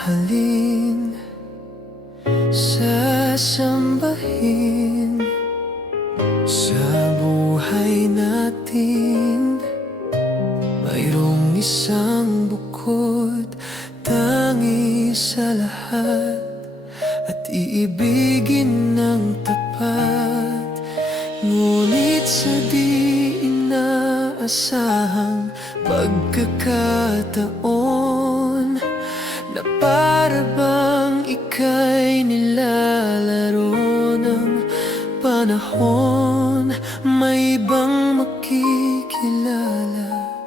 mamahalin, sasambahin sa buhay natin. Mayroong isang bukod tangi sa lahat, at iibigin ng tapat. Ngunit sa di inaasahang pagkakataon, na para bang ika'y nilalaro ng panahon, may ibang makikilala.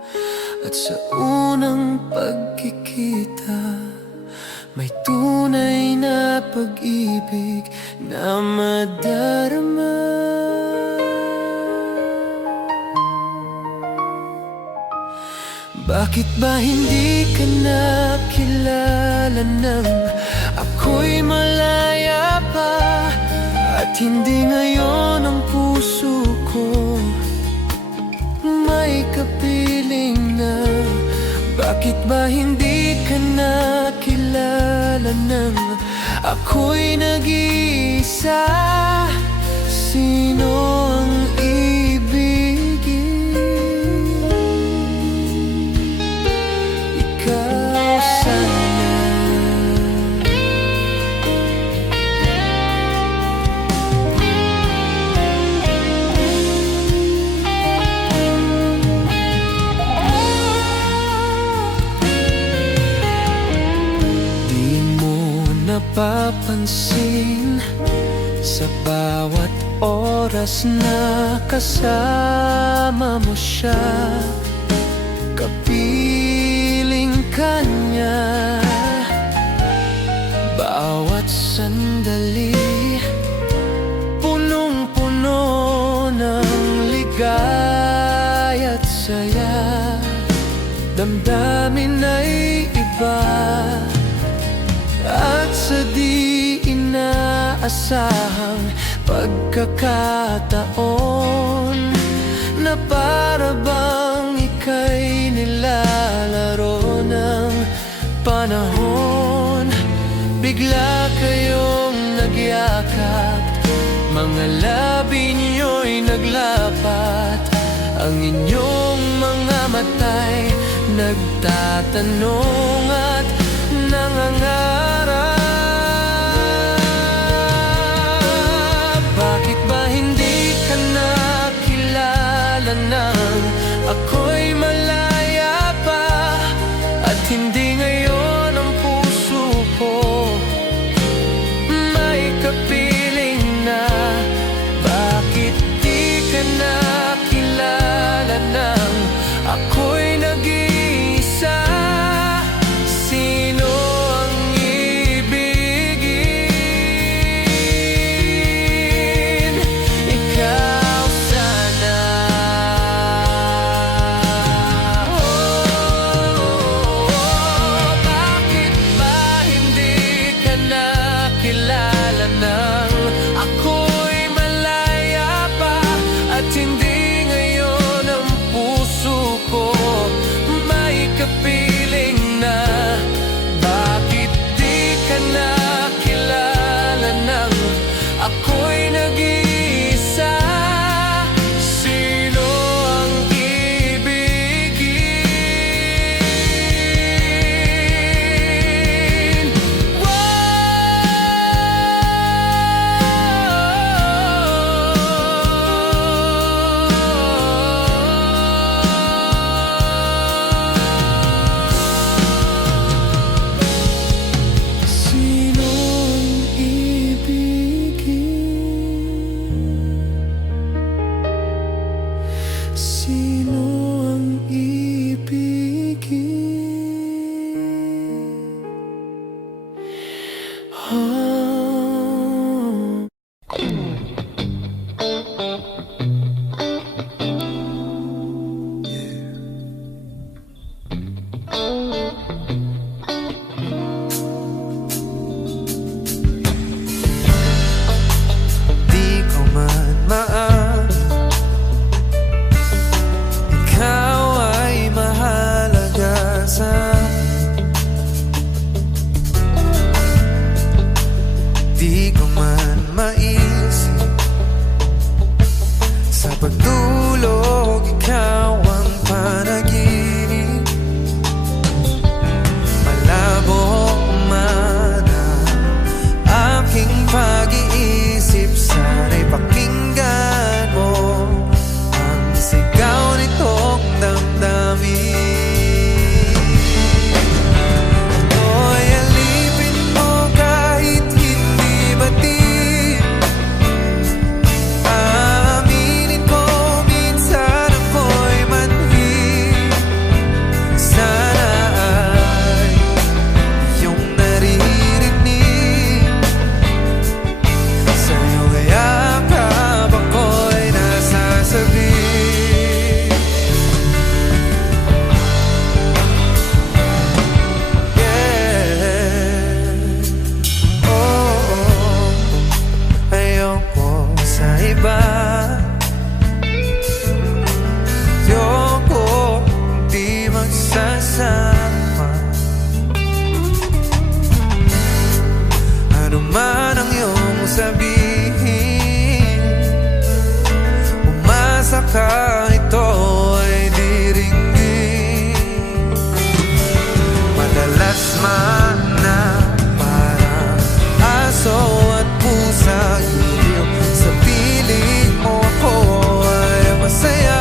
At sa unang pagkikita, may tunay na pag-ibig na madarama. Bakit ba hindi ka nakilala nang ako'y malaya pa? At hindi ngayon ang puso ko may kapiling na? Bakit ba hindi ka nakilala nang ako'y nag-iisa? Sino ang ibigin? Ikaw sana. Di mo napapansin sa bawat oras na kasama mo siya, kapiling ka niya. Bawat sandali punong-puno ng ligaya at saya, damdamin ay iba. At sa di inaasahang pagkakataon, na para bang ika'y nilalaro ng panahon, bigla kayong nagyakap, mga labi niyo'y naglapat, ang inyong mga mata'y nagtatanong at nangangarap. Bakit ba hindi ka nakilala nang ako'y malaya pa? At hindi ngayon ang puso ko may kapiling na? Bakit di ka nakilala nang ako'y nag-iisa? Sino ang ibigin? Ikaw sana. Bakit ba hindi ka nakilala nang ako'y malaya pa? At hindi ngayon ang puso ko may kapiling na? Bakit di ka nakilala nang ako'y nag-iisa? Sino ang ibigin? Sino ang ibigin? Sino ang ibigin? Di ko man maamin ikaw ay mahalaga sa akin. sasabihin. Umasa ka, ito ay diringgin. Madalas man na parang aso at pusa, iliw sa piling mo ako ay masaya.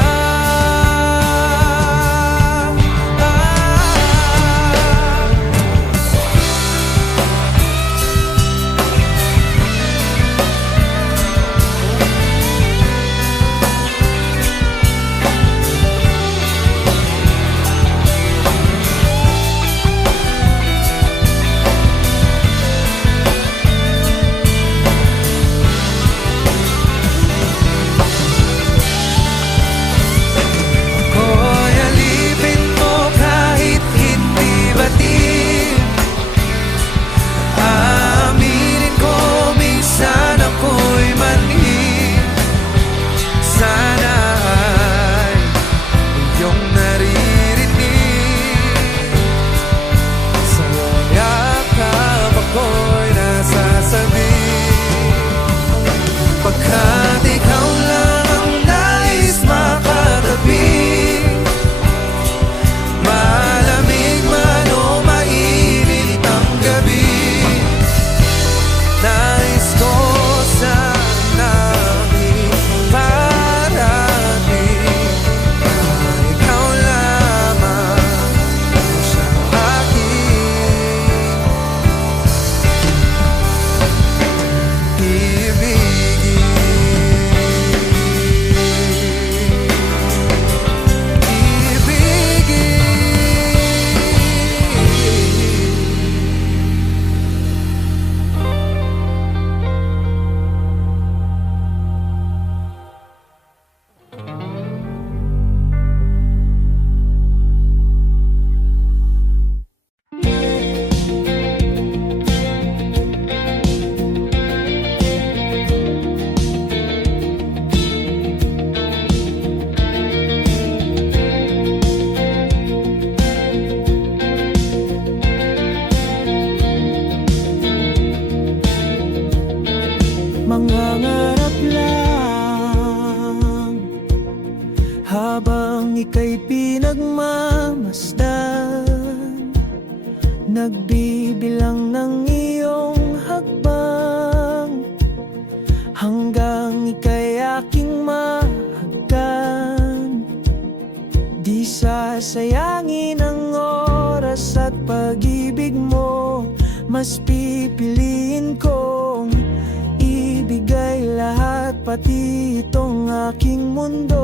Pagkat ikaw lang ang nais makatabi, malamig man o mainit ang gabi, nais ko sanang iparating na ikaw lamang sa akin ibigin. Mangangarap lang habang ika'y pinagmamasdan, nagbibilang ng iyong hakbang hanggang ika'y aking mahagkan. Di sasayangin ang oras at pag-ibig mo, mas pipiliin kong ibigay lahat, pati itong aking mundo.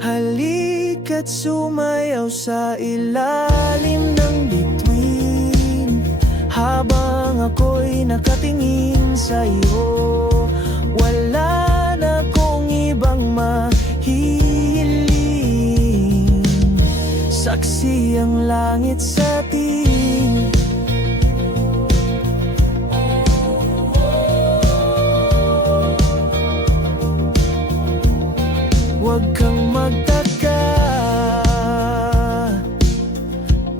Halika't sumayaw sa ilalim ng bituin habang ako'y nakatingin sa iyo. Wala na kong ibang mahihiling, saksi ang langit sa atin. Huwag kang magtaka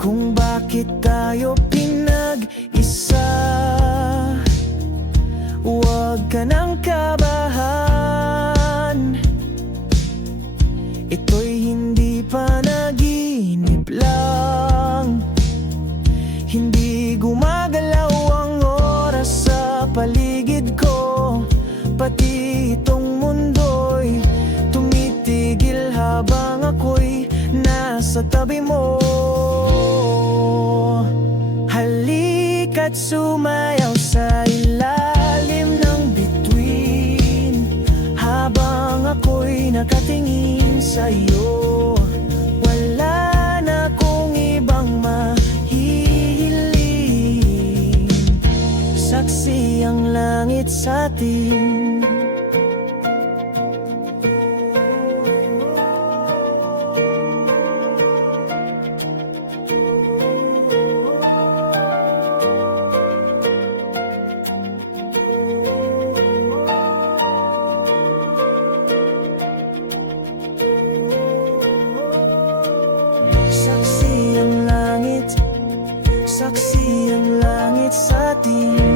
kung bakit tayo pinag-isa. Huwag ka nang kabahan, ito'y hindi panaginip lang. Hindi gumagalaw ang oras sa paligid ko, pati itong mundo'y tumitigil habang ako'y nasa tabi mo. Halika't sumayaw sa ilalim ng bituin habang ako'y nakatingin sa iyo. Wala na kong ibang mahihiling, saksi ang langit sa atin. Saksi ang langit sa atin.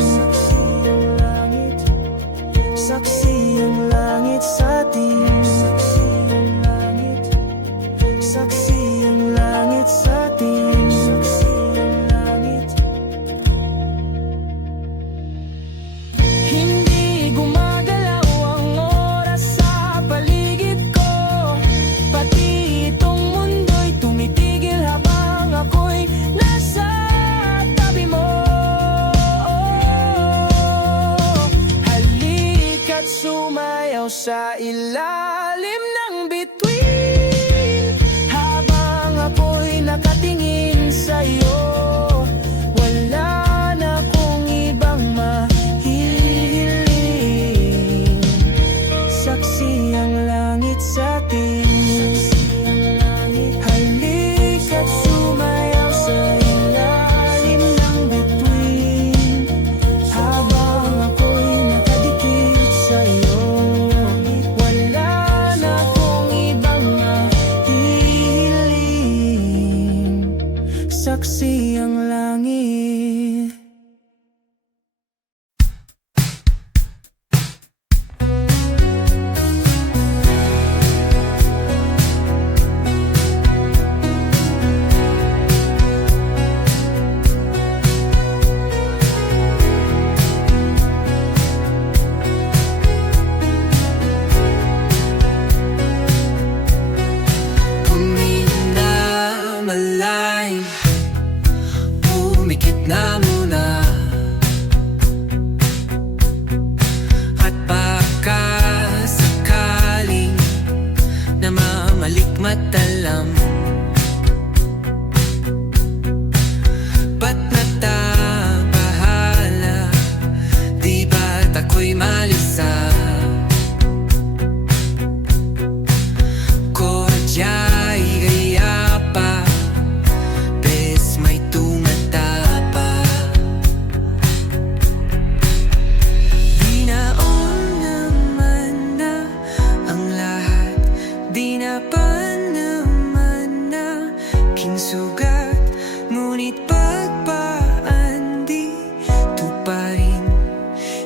sa ilalim ng bituin. Habang ako'y nakatingin sa'yo, wala na akong ibang mahihiling. Saksi ang langit sa atin. Halika't sumayaw sa ilalim ng bituin. Habang ako'y nakadikit sa'yo, wala na akong ibang mahihiling. Saksi ang langit. Malay, pumikit na muna. At baka sakaling namamalikmatalam, ba't natabahala? Di ba't ako'y malisa? Kodya'y gaya pa, bes may tumatapa. Di naon naman na ang lahat, di na pa naman na kinsugat. Ngunit pagpaan dito pa rin,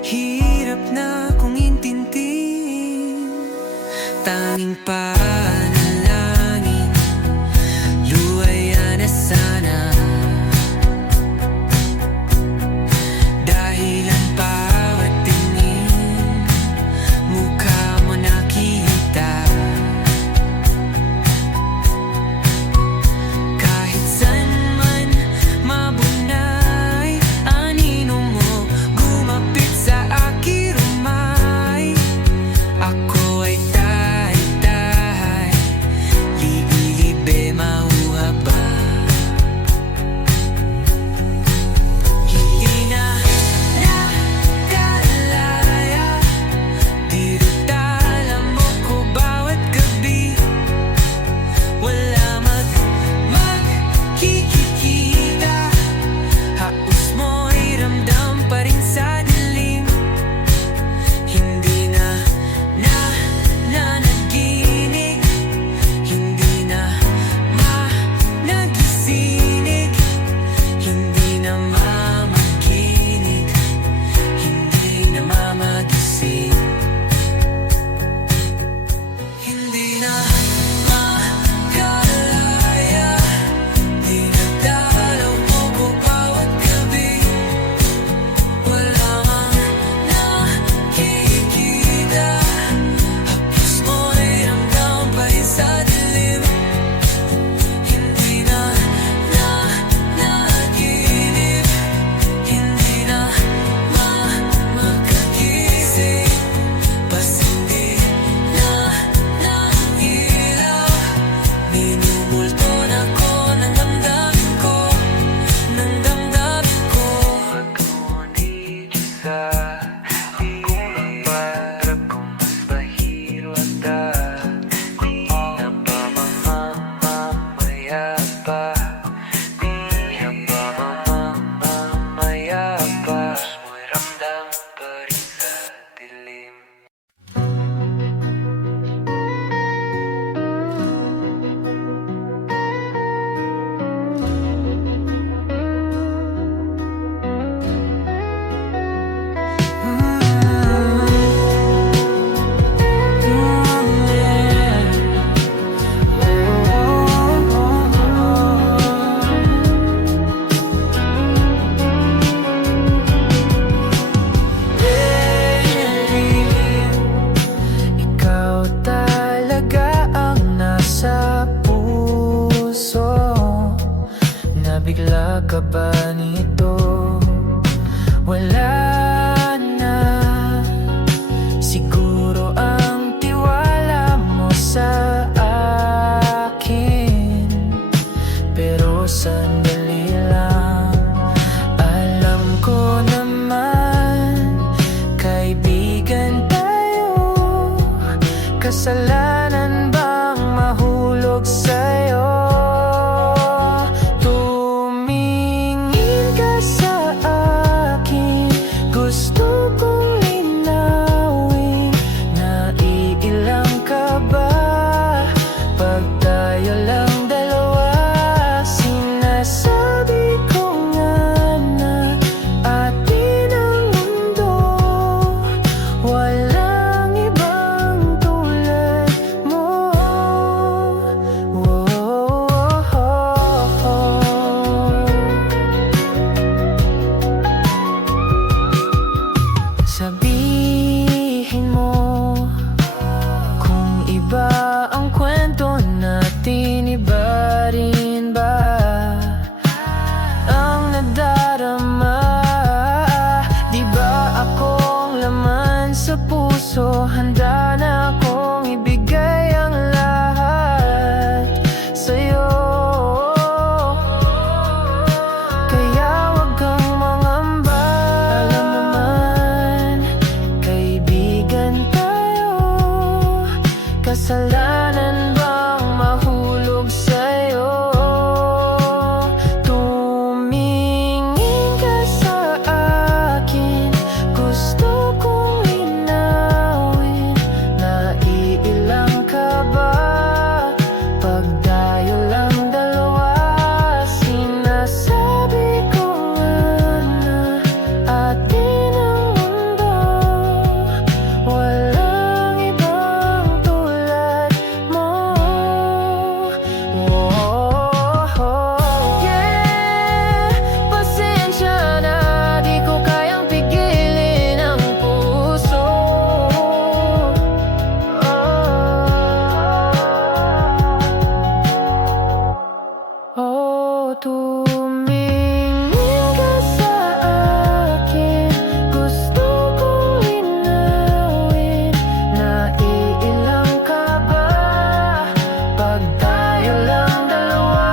hirap na kong intindihin. Tanging panalangin, luwaya na sana. Dahil ang bawat tingin, mukha mo nakita. Kahit saan man mabunay, anino mo gumapit sa aking rumay. Ako ay tahay-tahay, libi-libe mauha ba? Hindi na nakalaya, dirutala mo ko bawat gabi. Wala magkikita, hapos mo'y ramdam pa rin sa dilim. Hindi na nanaginig, hindi na nagising, hindi na mamakinig, hindi na mamagising. Hindi na makalaya, dinadalaw mo ko bawat gabi. Wala mang nakikita, hapos mo'y ramdam pa rin sa dilim. Hindi na nanaginip, hindi na makagising. Bas hindi na nangilaw, minumulto na ko ng damdamin ko, ng damdamin ko. Pag-ngunit sa akong parang kung mas bahiro at di na ba mamamaya pa? Di na ba mamamaya pa? Mo'y ramdam pa rin sa dilim. Ikaw talaga ang nasa puso, nabigla ka ba nito? Wala na siguro ang kasalanan bang mahulog sa'yo? Tumingin ka sa akin, gusto kong linawin. Naiilang ka ba pag tayo lang dalawa? Sinasabi ko nga na atin ang mundo, walang ibang tulad mo. Sabihin mo kung iba ang kwento natin, iba rin ba ang nadarama? Di ba akong laman sa puso, handa na akong ibigay ang lahat sa'yo. Kaya wag kang mangamba, alam naman kaibigan tayo. Kasalanan bang mahulog sa'yo? Tumingin ka sa akin, gusto kong linawin. Naiilang ka ba pag tayo lang dalawa? Sinasabi ko nga na atin ang mundo, walang ibang tulad mo. Yeah, pasensya na, di ko kayang pigilin ang puso. Tumingin ka sa akin, gusto kong linawin. Naiilang ka ba pag tayo lang dalawa?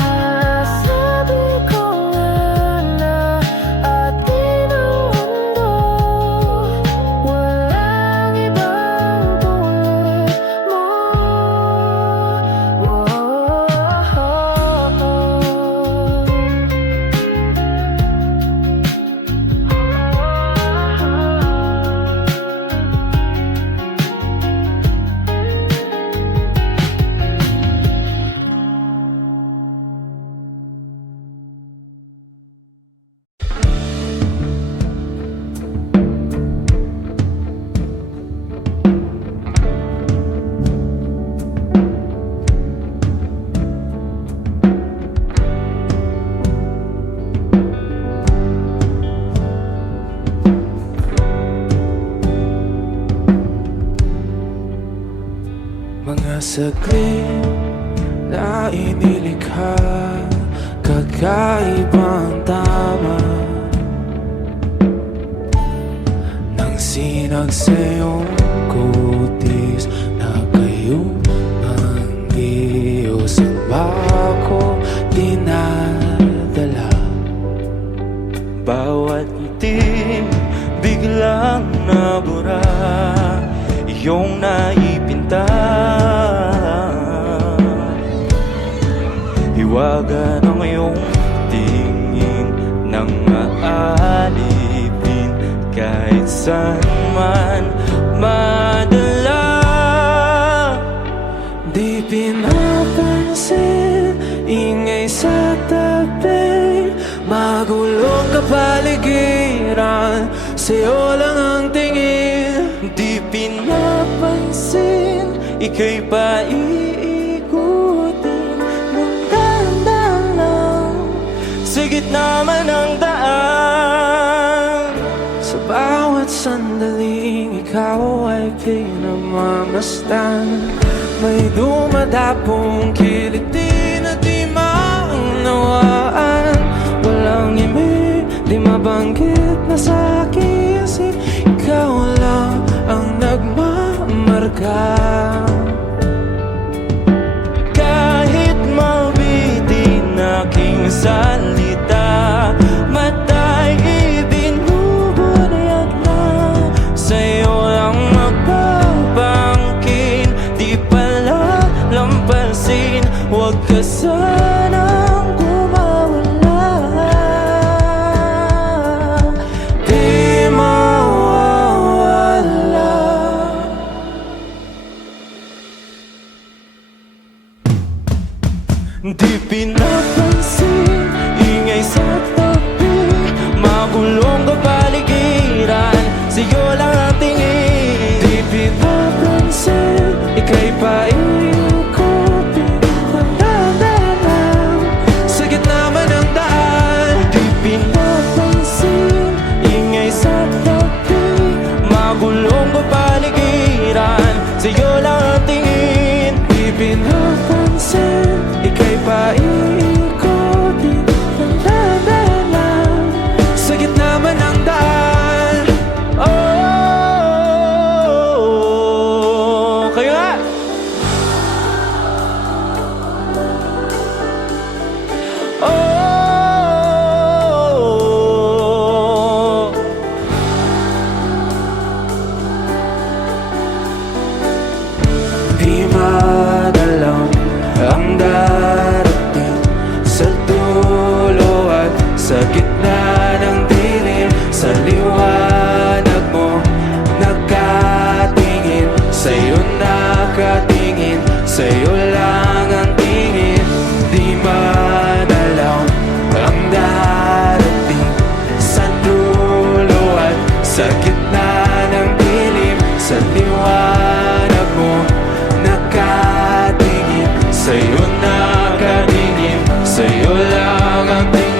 Sinasabi ko nga na atin ang mundo, walang ibang tulad mo. Mga saglit na inilikha, kakaibang tama ng sinag sa iyong kutis na kayong ang Diyos ang bako dinadala. Bawat ngiti biglang nabura, iyong naipinta. Hiwaga ng iyong tingin nang maalipin, kahit saan man madala. Di pinapansin, ingay sa tabi, magulong kapaligiran, sa'yo lang ang tingin. Di pinapansin, ika'y paiikutin ng dahan-dahan lang sa gitna man ng daan. Sa bawat sandaling ikaw ay pinamamasdan, may dumadapong kiliti na di maunawaan. Walang imig, di mabanggit na sa aking isip, ikaw lang ang nagmamarka. Kahit mabitin aking salita, mata'y ibinubunayat na, sa'yo lang magbabangkit. Sa gitna ng dilim, sa liwanag mo nakatingin, sa'yo nakatingin, sa'yo lang ang tingin. Di madalaw ang darating sa dulo at sa gitna ng dilim, sa liwanag mo nakatingin, sa'yo nakatingin, sa'yo lang ang tingin.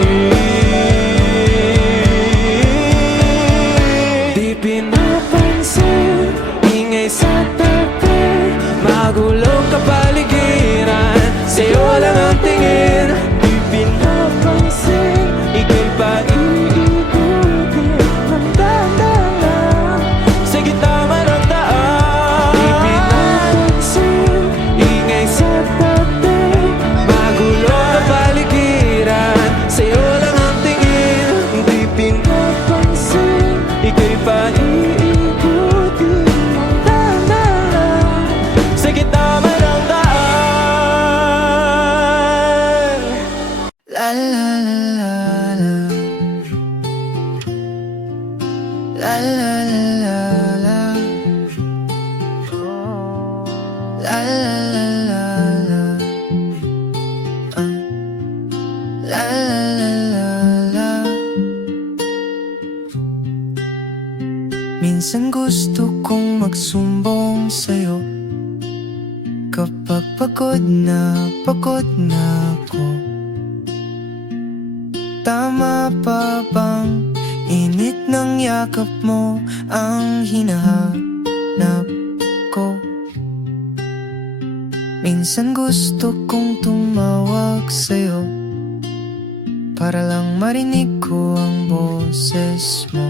Di pinapansin, ingay sa tabi, magulong kapaligiran, sa'yo lang ang tingin. Di pinapansin, ika'y pa iikutin ng dahan-dahan sa gitna man ng daan. Di pinapansin, ingay sa tabi, magulong kapaligiran, sa'yo lang ang tingin. Di pinapansin, ika'y pa iikutin ng dahan-dahan sa gitna man ng daan. La la la la la la la la la la la la la la la la. Minsan gusto kong magsumbong sa'yo kapag pagod na ako. Tama pa bang init ng yakap mo ang hinahanap ko? Minsan gusto kong tumawag sa'yo para lang marinig ko ang boses mo.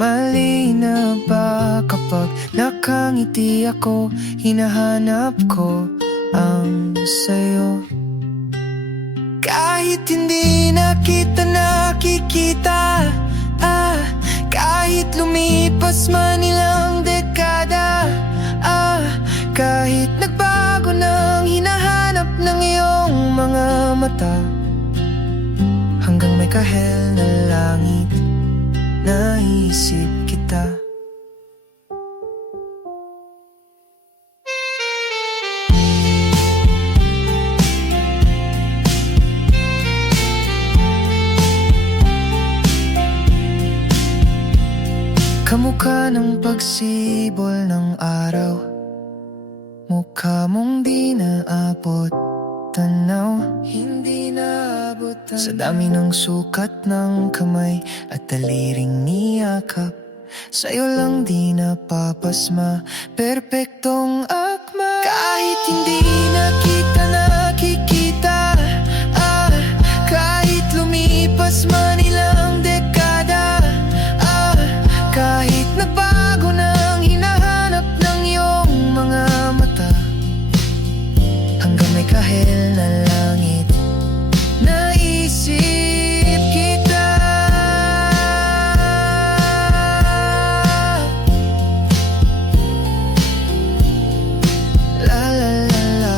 Mali na ba kapag nakangiti ako, hinahanap ko ang sayo? Kahit hindi na kita nakikita, kahit lumipas man ilang dekada, kahit nagbago ng hinahanap ng iyong mga mata, hanggang may kahel na langit, naisip kita. Kamukha ng pagsibol ng araw, mukha mong di naabot tanaw, hindi naabot tanaw. Sa dami ng sukat ng kamay at daliring niyakap, sa'yo lang di napapasma, perpektong akma. Kahit hindi na kita nakikita, kahit lumipas man ilang dekada, kahit nagbago ng hinahanap ng iyong mga mata, hanggang may kahel na langit, naisip kita. La la la la,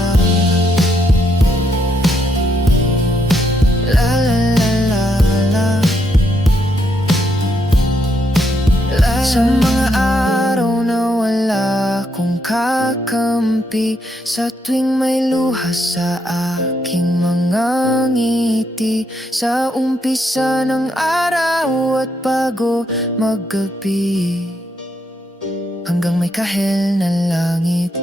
la la la la la. Sa mga araw na wala kong kakampi, sa tuwing may luha sa aking mga ngiti, sa umpisa ng araw at bago maggabi, hanggang may kahel na langit,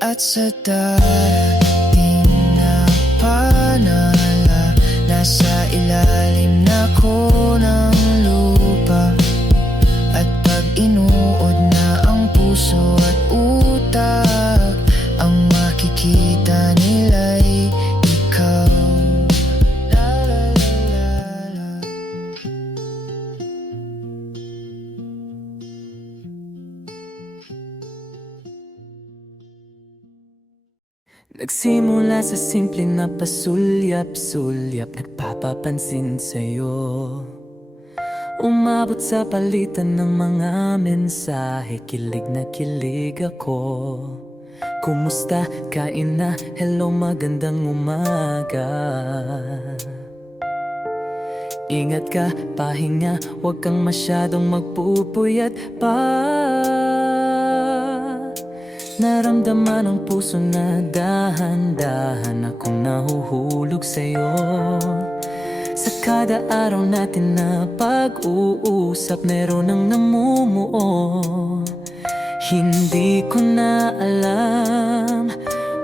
at sa darating na panala, nasa ilalim na ko ng lupa. At pag inuod na ang puso at utak, ang makikita nila'y ikaw. La la la la la. Nagsimula sa simple na pasulyap-sulyap, nagpapapansin sa'yo. Umabot sa palitan ng mga mensahe, kilig na kilig ako. Kumusta, kain na, hello, magandang umaga. Ingat ka, pahinga, huwag kang masyadong magpupuyat pa. Naramdaman ng puso na dahan-dahan akong nahuhulog sa'yo. Sa kada araw natin na pag-uusap, meron ang namumuo. Hindi ko na alam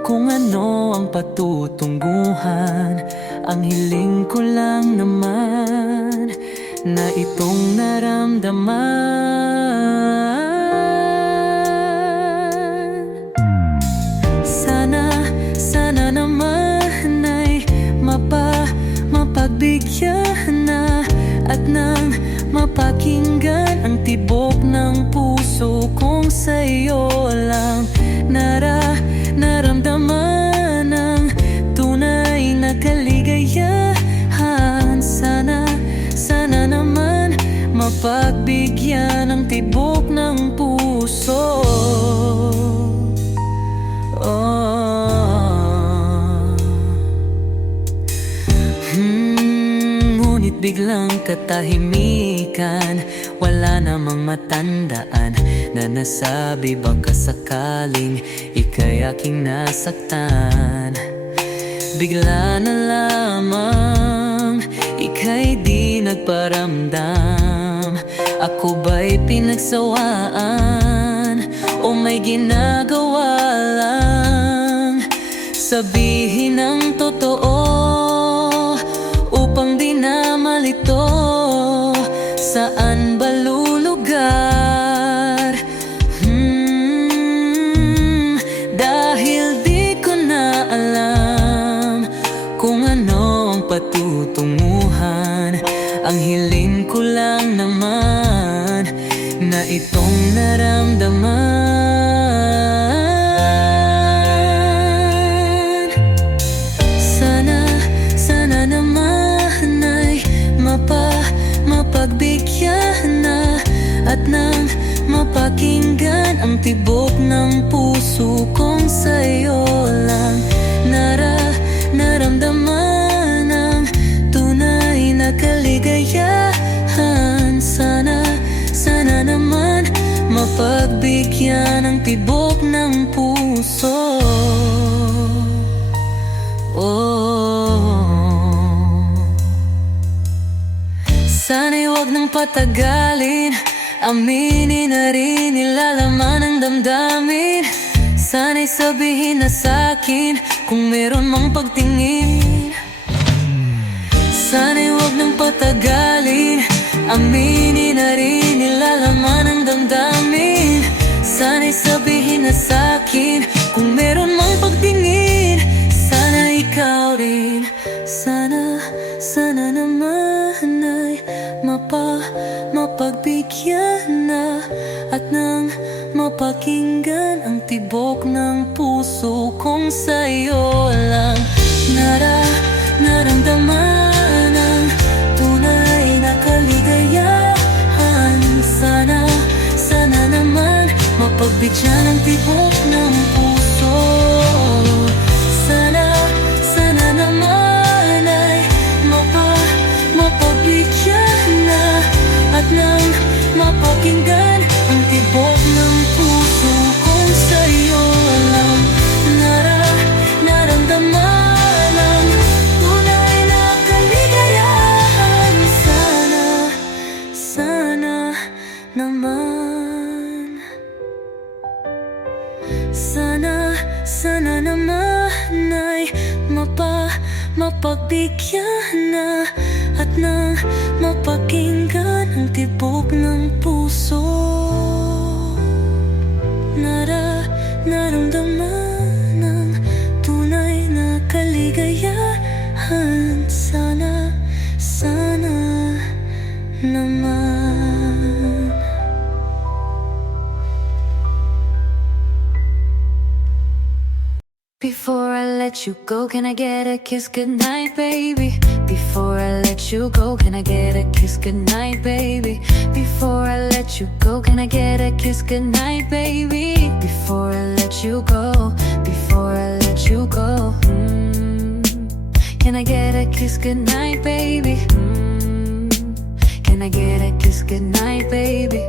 kung ano ang patutunguhan. Ang hiling ko lang naman na itong naramdaman. Sana naman ay mapagbigyan na at nang mapakinggan ang tibok ng puso kong sa'yo lang naramdaman ang tunay na kaligayahan. Sana naman mapagbigyan ang tibok ng puso. Ngunit biglang katahimikan, wala namang matandaan na nasabi baka sakaling ika'y aking nasaktan. Bigla na lamang ika'y di nagparamdam. Ako ba'y pinagsawaan o may ginagawa lang? Sabihin ang totoo upang di na malito. Saan ba lulugar? Dahil di ko na alam kung ano ang patutunguhan. Ang hiling ko lang naman na itong naramdaman. Sana naman ay mapagbigyan na at nang mapakinggan ang tibok ng puso kong sa'yo lang naramdaman ang tunay na kaligayahan. Sana naman mapagbigyan ang tibok ng puso. Sana'y huwag nang patagalin, aminin na rin nilalaman ng damdamin. Sana'y sabihin na sa'kin kung meron mang pagtingin. Sana'y huwag nang patagalin, aminin na rin nilalaman ng damdamin. Sana'y sabihin na sa'kin kung meron mang pagtingin. Sana ikaw rin, sana naman ay mapagbigyan na at nang mapakinggan ang tibok ng puso kong sa'yo lang naramdaman ang tunay na kaligayahan. Sana naman mapagbigyan ang tibok ng puso. Sana naman ay mapagbigyan na at nang mapakinggan ang tibok ng puso kong sa'yo lang naramdaman ang tunay na kaligayahan. Sana naman, sana naman ay mapagbigyan na at nang mapakinggan ang tibok ng puso. Naramdaman ang tunay na kaligayahan. Sana naman. Before I let you go, can I get a kiss goodnight, baby? Before I let you go, can I get a kiss goodnight, baby? Before I let you go, can I get a kiss goodnight, baby? Before I let you go, before I let you go, can I get a kiss goodnight, baby? Can I get a kiss goodnight, baby?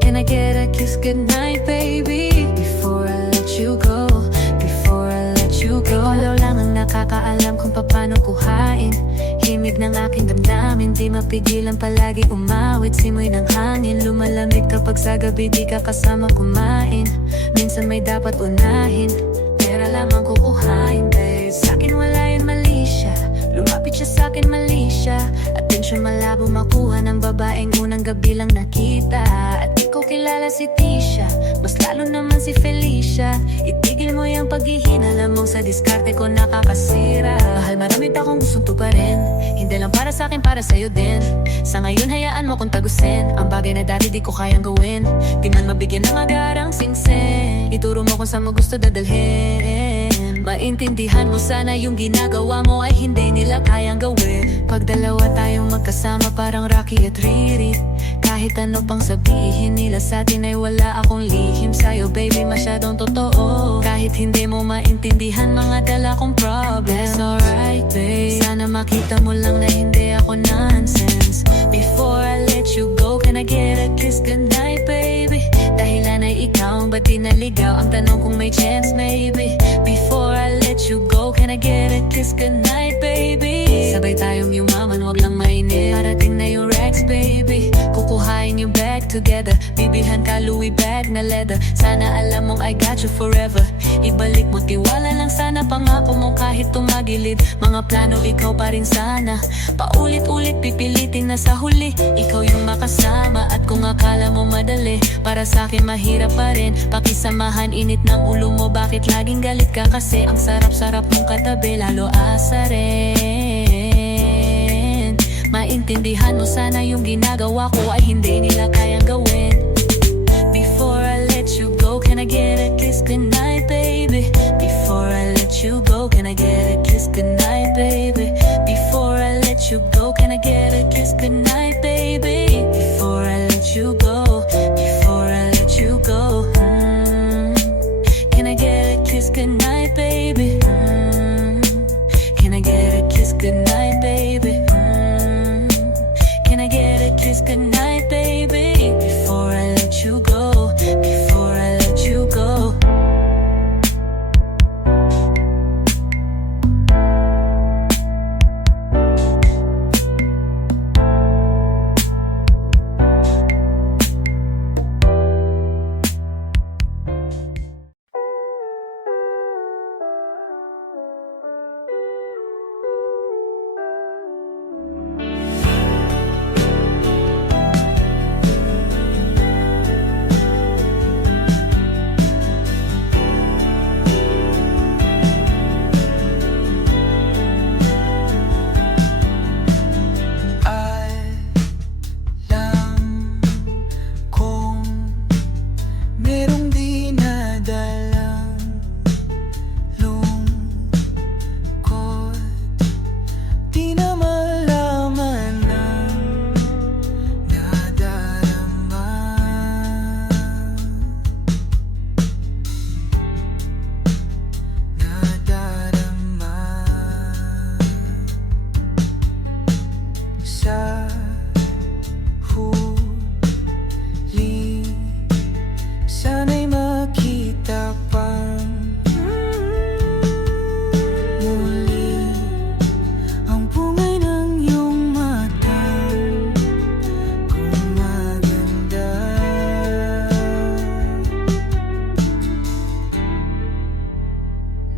Can I get a kiss goodnight, baby? Before I let you go, before I let you go. Ikaw lang ang nakakaalam kung paano kuhain himig ng aking damdamin, di mapigilan palagi umawit. Simoy ng hangin, lumalamig kapag sa gabi di ka kasama kumain. Minsan may dapat unahin, pera lamang kukuhain, babe. Sa'kin wala yun, mali siya. Lumapit siya sa'kin, mali siya. Atensyon malabo makuha ng babaeng unang gabi lang nakita. At di ko kilala si Tisha, mas lalo naman si Felicia. Itigil mo yung paghihina, lamang sa diskarte ko nakakasira. Mahal, marami pa akong gustong tuparin, hindi lang para sa'kin, para sa'yo din. Sa ngayon hayaan mo kong tagusin ang bagay na dati di ko kayang gawin. Di man mabigyan ng agarang singsing, ituro mo kung saan mo gusto dadalhin. Maintindihan mo sana yung ginagawa mo ay hindi nila kayang gawin. Pag dalawa tayong magkasama parang Rocky at Riri. Kahit ano pang sabihin nila sa'tin ay wala akong lihim sa'yo, baby, masyadong totoo. Kahit hindi mo maintindihan mga dala kong problem. That's alright, babe. Sana makita mo lang na hindi ako nonsense. Before I let you go, can I get a kiss goodnight, baby? Dahilan ay ikaw ang ba't di naligaw? Ang tanong kung may chance, maybe. Before I let you go, can I get a kiss goodnight, baby? Sabay tayong yumaman, wag lang mainit. Parating na yung Rex, baby. Kukuhain yung bag together, bibilhan ka Louis bag na leather. Sana alam mong I got you forever. Ibalik mo tiwala lang sana, pangako mo kahit tumagilid. Mga plano ikaw pa rin sana, paulit-ulit pipilitin na sa huli ikaw yung makasama. At kung akala mo madali, para sa'kin mahirap pa rin. Pakisamahan init ng ulo mo, bakit laging galit ka? Kasi ang sarap-sarap mong katabi, lalo asa rin. Maintindihan mo sana yung ginagawa ko ay hindi nila kayang gawin. Before I let you go, can I get a kiss goodnight, baby? Before I let you go, can I get a kiss goodnight, baby? Before I let you go, can I get a kiss goodnight, baby? Before I let you go, before I let you go, can I get a kiss goodnight, baby? Can I get a kiss goodnight, baby? Can I get a kiss goodnight, baby? Before I let you go, before I let you go.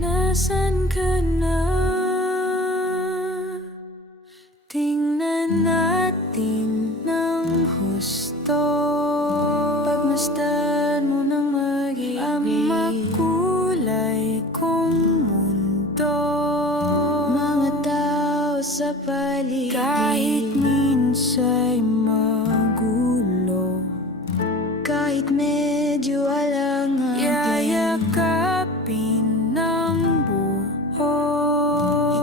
Nasaan ka na? Tingnan natin ng husto. Pagmasdan mo ng mag-ibig ang makulay kong mundo. Mga tao sa paligid, kahit minsa'y magulo, kahit medyo alangan, yayakapin ng buo.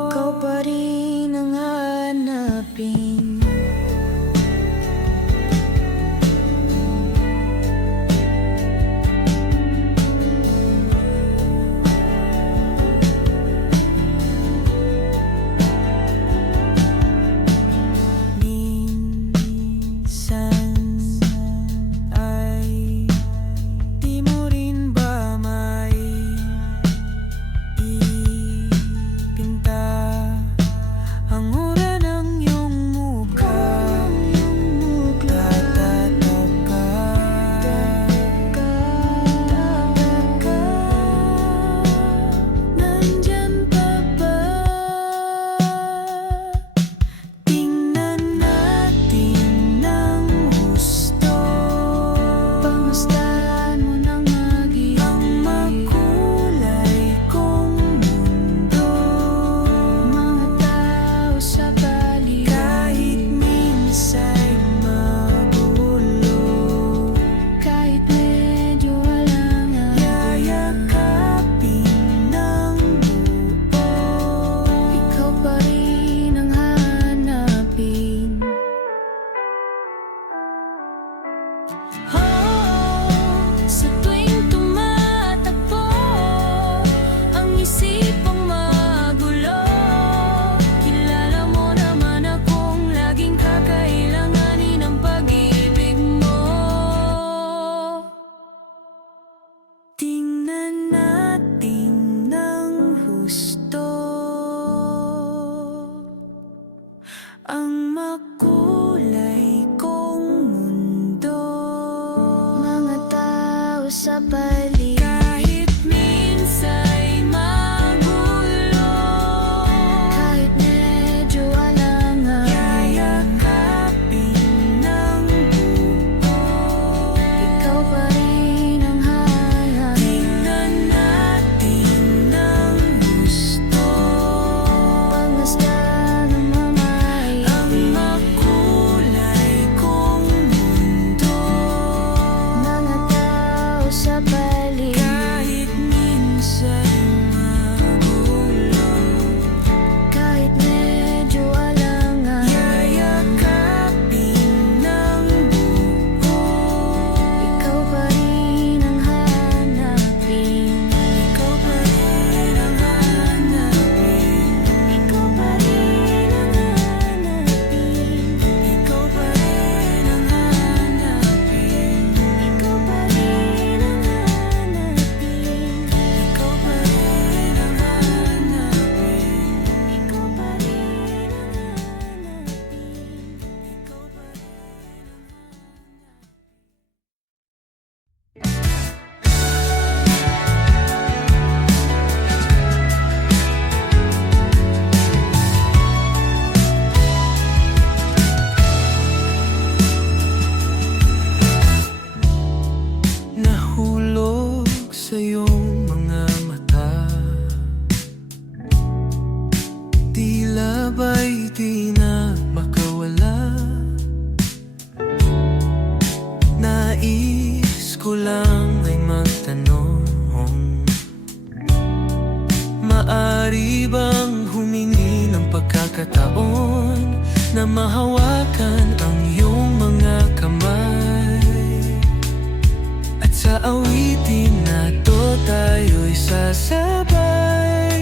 Ikaw pa rin ang hanapin. basta namamayan ang makulay kong mundo. mga tao sa paligid. Kahit minsan magulo, Kahit medyo alangan, yayakapin ng buo. ikaw pa rin ang hanapin. Ikaw pa rin ang hanapin. Ikaw pa rin ang hanapin. Ikaw pa rin ang hanapin. Ikaw pa rin ang hanapin. Ikaw pa rin ang hanapin. Ikaw pa rin ang hanapin. Ikaw pa rin ang Nahulog sa iyong mga mata, tila ba'y di na makawala. Nais ko lang ay magtanong, maari bang humingi ng pagkakataon na mahawakan ang iyong mga kamay? At sa awitin na to tayo'y sasabay.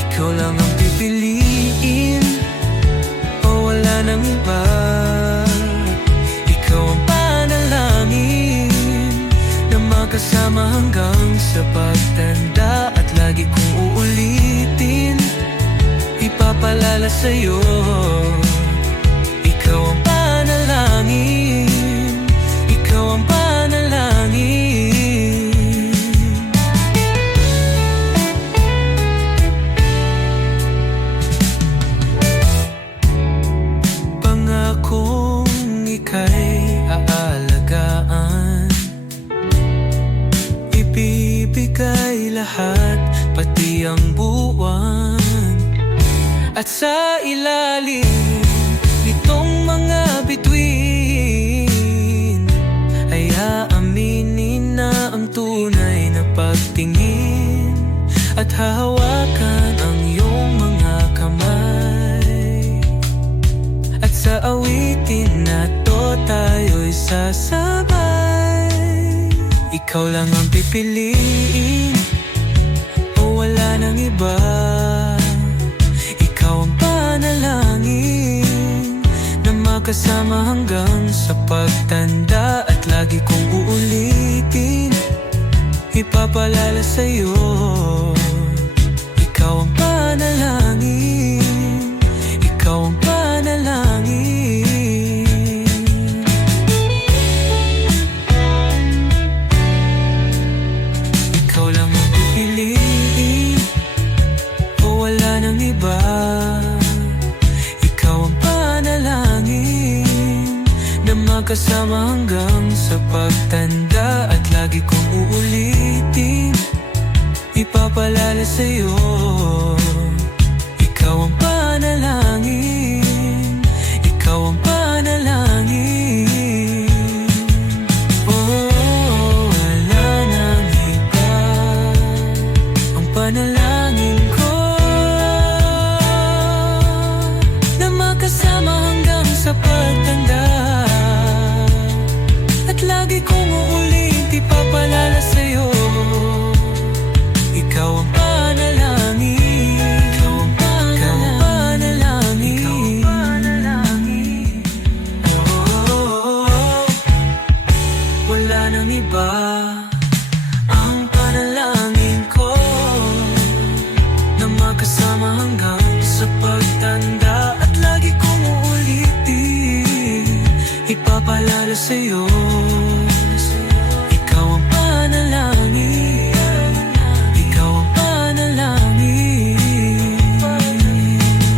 Ikaw lang ang pipiliin, o wala nang iba. Ikaw ang panalangin na makasama hanggang sa pagtanda. At lagi kong uulitin, ipapalala sa'yo. Ikaw ang panalangin, ikaw ang panalangin. Pangakong ika'y aalagaan, ibibigay lahat, pati ang buwan. At sa ilalim nitong mga bituin ay aaminin na ang tunay na pagtingin. At hahawakan ang iyong mga kamay. At sa awitin na to tayo'y sasabay. Ikaw lang ang pipiliin, o wala nang iba. Ikaw ang panalangin na makasama hanggang sa pagtanda. At lagi kong uulitin, ipapalala sa'yo. Ikaw ang panalangin, ikaw ang panalangin. Ikaw lang ang pipiliin, o wala nang iba. Ikaw ang panalangin na makasama hanggang sa pagtanda. At lagi kong uulitin, ipapalala sa'yo. Ikaw ang panalangin, ikaw ang panalangin. Oh, wala nang iba, ang panalangin ko na makasama hanggang sa pagtanda. At lagi kong uulit, ipapalala sa'yo. Ikaw ang panalangin, ikaw ang panalangin, ikaw ang panalangin. Oh, wala nang iba, ang panalangin ko na makasama hanggang sa pagtanda. At lagi kong uulitin, ipapalala sa'yo. Ikaw ang panalangin, ikaw ang panalangin.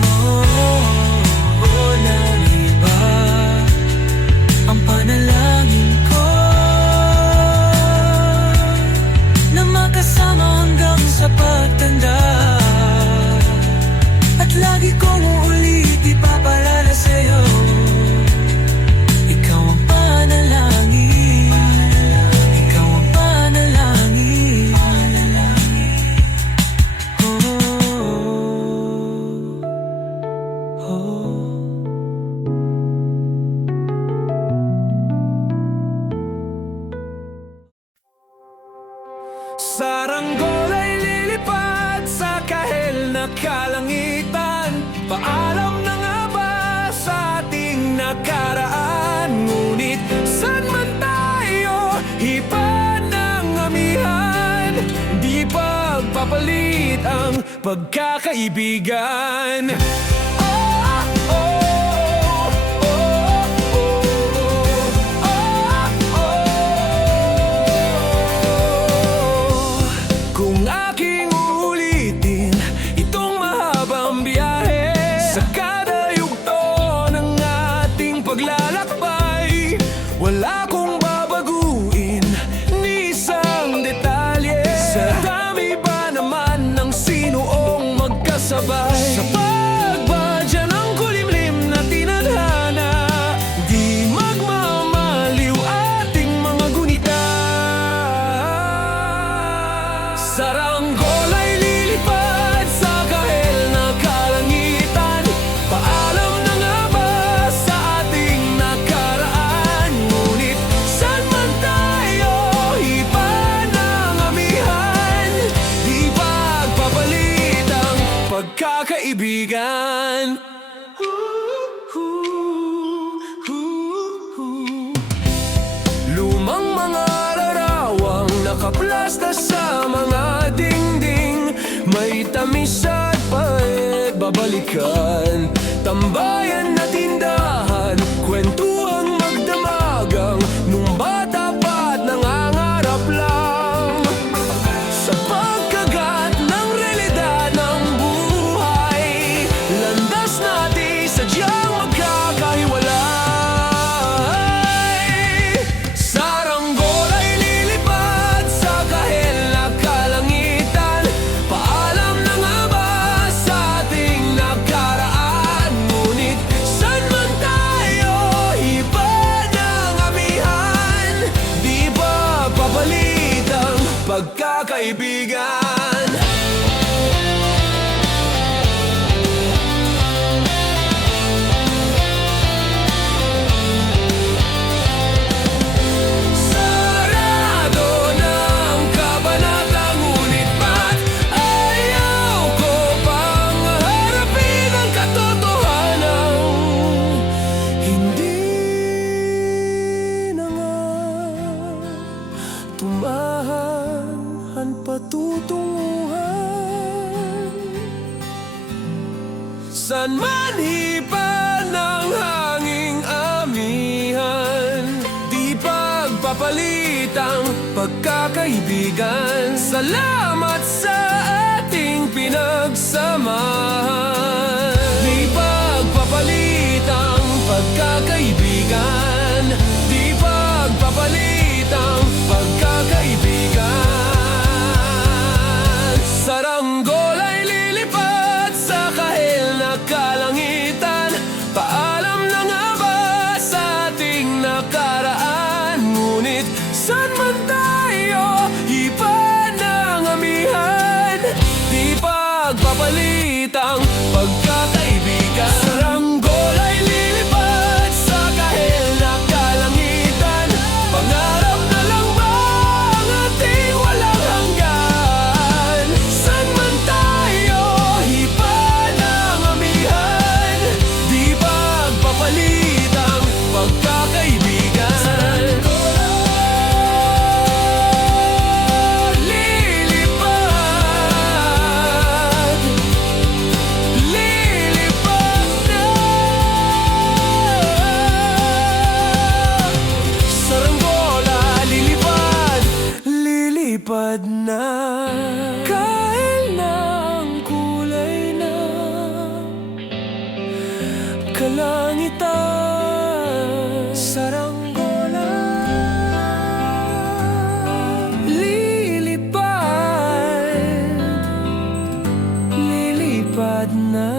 Oh, wala nang iba, ang panalangin ko na makasama hanggang sa pagtanda. At lagi lagi kong ulit ipapalala sa'yo. Ikaw ang panalangin, ikaw ang panalangin. Oh, oh. Saranggol ay lilipad sa kahel na kalangitan. Paalam na nga ba sa ating nakaraan? Ngunit saan man tayo, iba ng amihan. Di pagpapalit ang pagkakaibigan. Kung aking uulitin itong mahabang biyahe, sa kada yugto ng ating paglalakbay, wala kong babaguin ni isang detalye. Sa dami ba naman ng sinuong magkasabay, sa pagbadya ng kulimlim na tinadhana, di magmamaliw ating mga gunita. Saranggol ay lilipad sa kahel na kalangitan. Paalam na nga ba sa ating nakaraan? Ngunit saan man tayo, iba ng amihan. Di pagpapalit ang pagkakaibigan. Lumang mga larawang nakaplasta sa mga dingding, may tamis at pait babalikan. Tambayan na tindahan, kwentuhang magdamagang, nung bata pa't nangangarap lang. Sa pagkagat ng realidad ng buhay, landas natin sadyang magkakahiwalay. Saranggol ay lilipad sa kahel na kalangitan. Paalam na nga ba sa ating nakaraan? Ngunit saan man tayo, iba ng amihan. Di ba papalit ang pagkakaibigan? Sarado ng kabanata, ngunit ba't ayaw ko pang harapin ang katotohanan? Hindi na nga tumahan ang patutunguhan. San man hipa ng hanging amihan, di pagpapalit ang pagkakaibigan. Salamat sa ating pinagsamahan. Di pagpapalit ang pagkakaibigan. Di pagpapalit ang pagkakaibigan. Saranggol ay lilipad sa kahel na kalangitan. Paalam na nga ba sa ating nakaraan? Ngunit saan man tayo, iba ng amihan. Di pagpapalit ang pagkakaibigan. Saranggol ay lilipad sa kahel na kalangitan. Pangarap na lang ba ang ating walang hanggan? Saan man tayo, iba ng amihan. Di pagpapalit ang pagkakaibigan. Lilipad, lilipad na. Saranggola, lilipad, lilipad na. Kahel ng kulay na kalangitan. Saranggola, lilipad, lilipad na.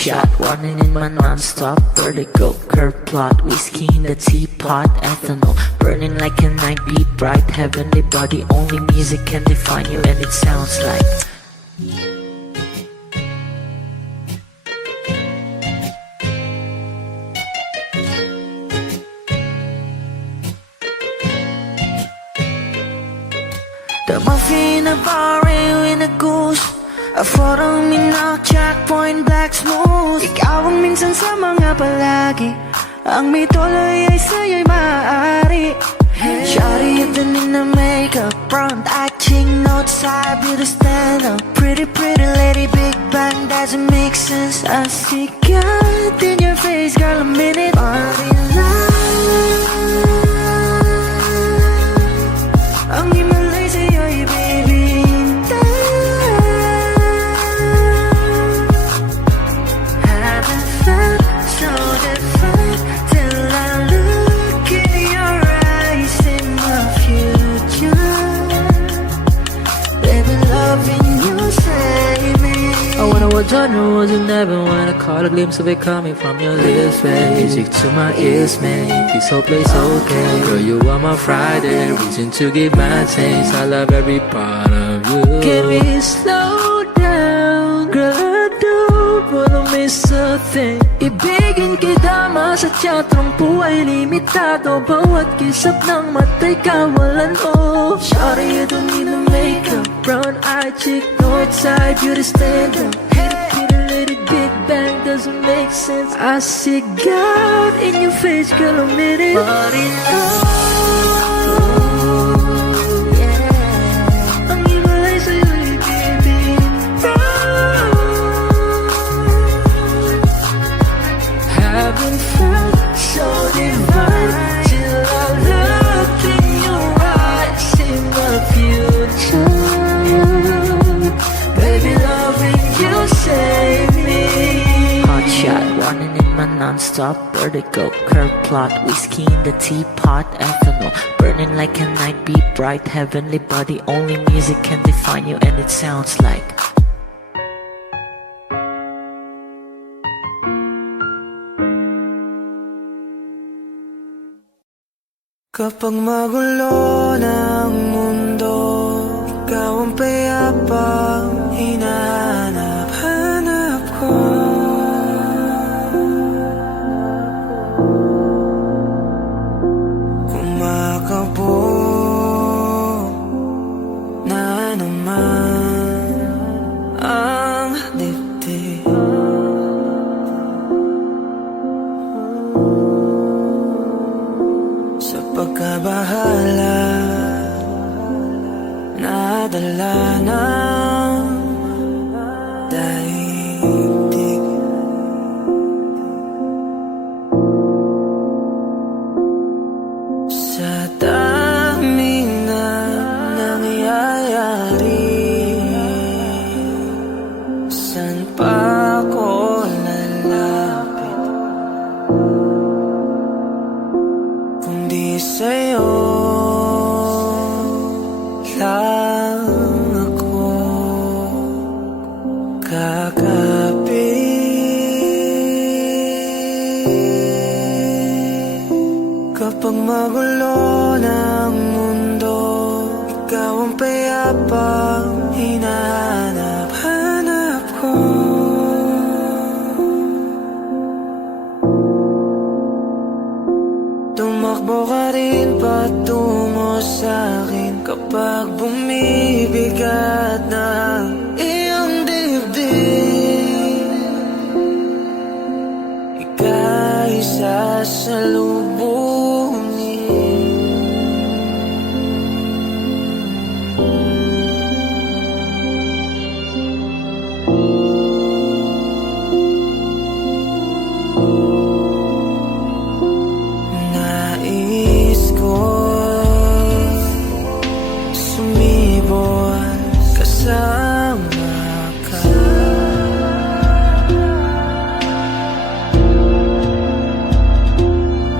shot, running in my non-stop vertigo. Curve plot, whiskey in the teapot, ethanol burning like a night, beat bright, heavenly body. Only music can define you, and it sounds like the muffin, a bar, in a goose. A photo minok, checkpoint, black smooth. Ikaw ang minsan sa mga palagi. Ang may tuloy ay sa'yo'y maaari. Shawty, you're done in the makeup, front acting, outside, beauty stand up. Pretty, pretty lady, big bang, doesn't make sense. I see God in your face, girl, a minute. Body love. Ang himalay sa'yo'y baby. Haven't felt so different till I look in your eyes, in my future. Baby, loving you save me. I wanna watch on the roads and never wanna caught a glimpse of it coming from your lips, babe. Music to my ears, man. This whole place okay. Girl, you are my Friday, reason to give my taste. I love every part of you. Can we slow down? Girl, I don't wanna miss a thing. Ibigin kita masadya, trangpo ay limitado. Bawat kisap ng mata'y kawalan mo. Shawty, you don't need no makeup, brown eye chick, north side, beauty stand up. Pretty lady, big bang, doesn't make sense. I see God in your face, girl, a minute. Body love, yeah. Ang himalay sa'yo'y baby. Haven't felt so divine till I look in your eyes, in my future. Baby, loving you save me. Hot shot, running in my non-stop vertigo. Curve plot, whiskey in the teapot, ethanol burning like a night, beat bright, heavenly body. Only music can define you, and it sounds like Kapag magulo ng mundo, ikaw ang payapang hinahanap-hanap ko. Kumakabog na naman ang dibdib. Sa pagkabahala, nadala ng daigdig. Sa dami na nangyayari, saan pa ako lalapit kundi sa'yo lang ako kakapit. Kapag magulo ng mundo, ikaw ang payapang hinahanap-hanap ko. Tumakbo ka rin patungo sa'kin kapag bumibigat na iyong dibdib. Ika'y sasalubungin. Nais ko sumibol kasama ka.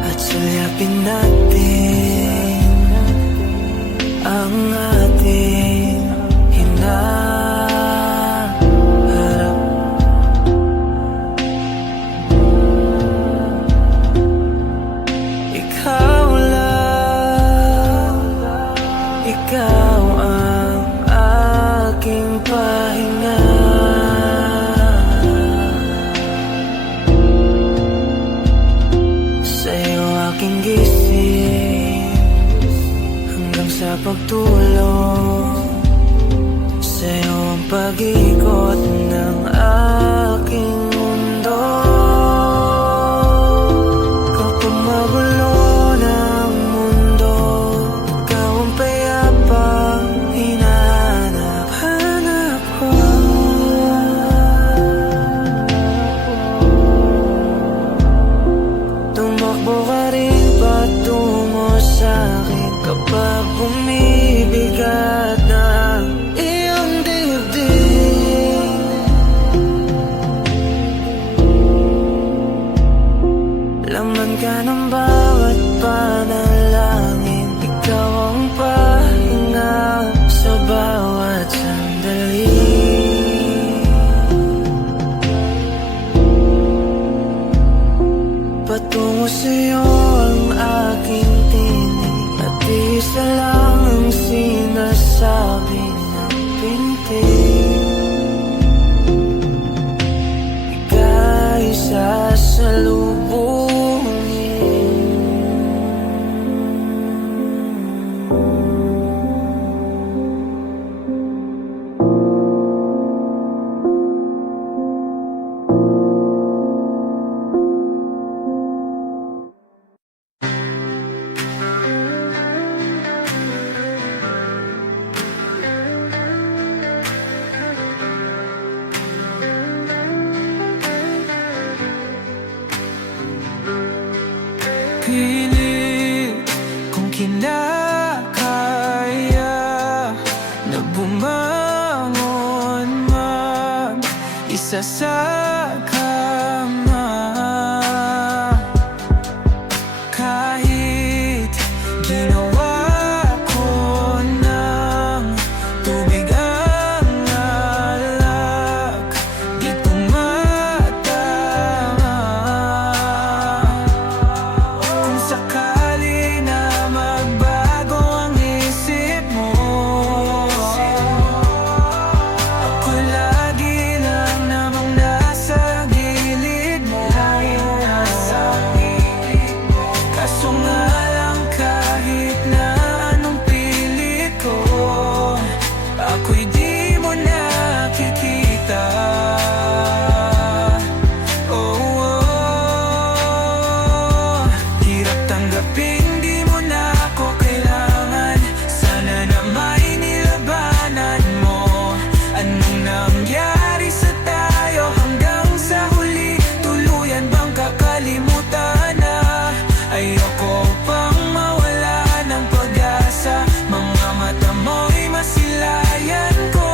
At ikaw ang aking pahinga. Sa'yo aking gising hanggang sa pagtulog. Sa'yo ang pag-ikot ng aking mundo. Kapag magulo ng mundo, ikaw ang payapang hinahanap ko. Tumakbo ka rin patungo sa'kin kapag bumibigat na iyong dibdib. Laman ka ng bawat panalangin, ikaw ang pahinga sa bawat sandali. Patungo sa'yo ang aking tinig, at isa lang ang sinasabi ng pintig. Ika'y sasalubungin. Pilit kung kinakaya na bumangon mag-isa sa kama. Kahit ginawa ko ng tubig ang alak, di tumatama. Kung sakali na magbago ang isip mo, ako lagi lang namang nasa gilid mo. Kaso nga lang kahit na anong pilit ko, ako'y di mo nakikita. Hirap tanggapin, di mo na ako kailangan. Sana na may nilabanan mo. Anong nangyari sa tayo hanggang sa huli? Tuluyan bang kakalimutan na? Ayoko pang mawala ng pag-asa. Mga mata mo'y masilayan ko,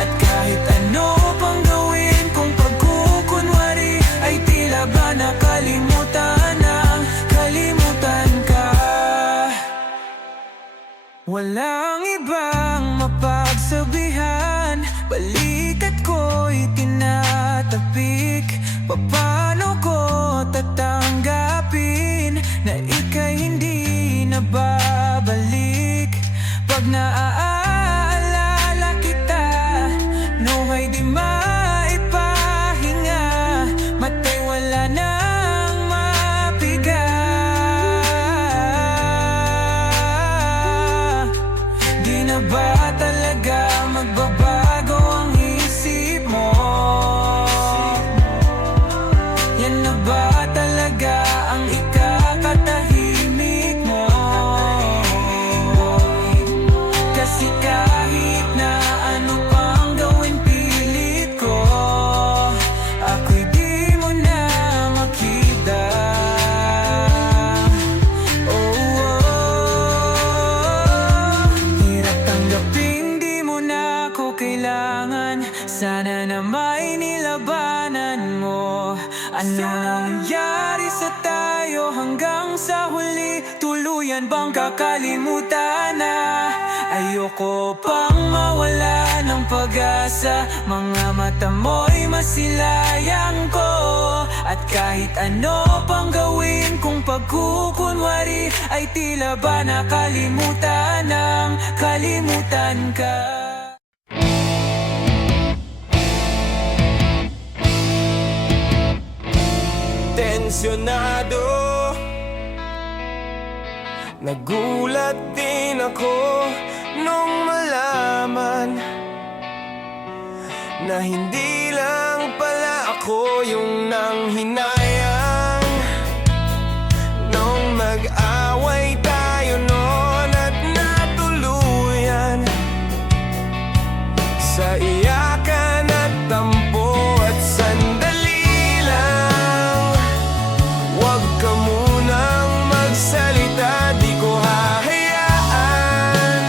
at kahit ano pang gawin kong pagkukunwari, ay tila ba nakalimutan ang kalimutan ka. Walang ibang mapagsabihan, balikat ko'y tinatapik. Paano ko tatanggapin na ika'y hindi na babalik? Pag naaalala kita, nawa'y di maipahinga. Mata'y wala nang mapiga. Di na ba talaga magbabago ang isip mo? Yan na ba talaga ang ikakatahimik mo? Kasi kahit na ano pang gawin pilit ko, ako'y di mo na makita. Hirap tanggapin, di mo na ako kailangan. Sana na may nilabanan mo. Ano nangyari sa tayo hanggang sa huli? Tuluyan bang kakalimutan na? Ayoko pang mawala ng pag-asa. Mga mata mo'y masilayang ko, at kahit ano pang gawin kung pagkukunwari, ay tila ba nakalimutan ng kalimutan ka. Tensyonado, nagulat din ako nung malaman na hindi lang pala ako yung nanghinayang nung mag-away tayo noon at natuluyan sa iyakan at tampo at sandali lang. Huwag ka munang magsalita, di ko hahayaan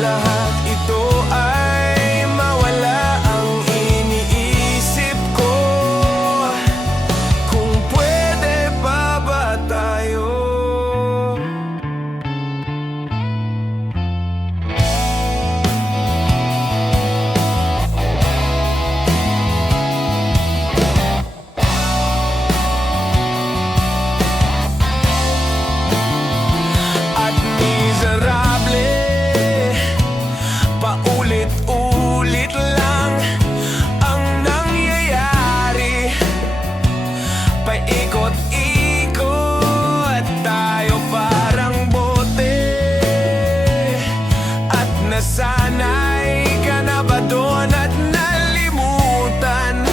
lahat ito ay mawala ang iniisip ko. Kung pwede pa ba tayo? At miserable, paulit-ulit lang ang nangyayari. Paikot-ikot tayo parang bote, at nasanay ka na ba doon at nalimutan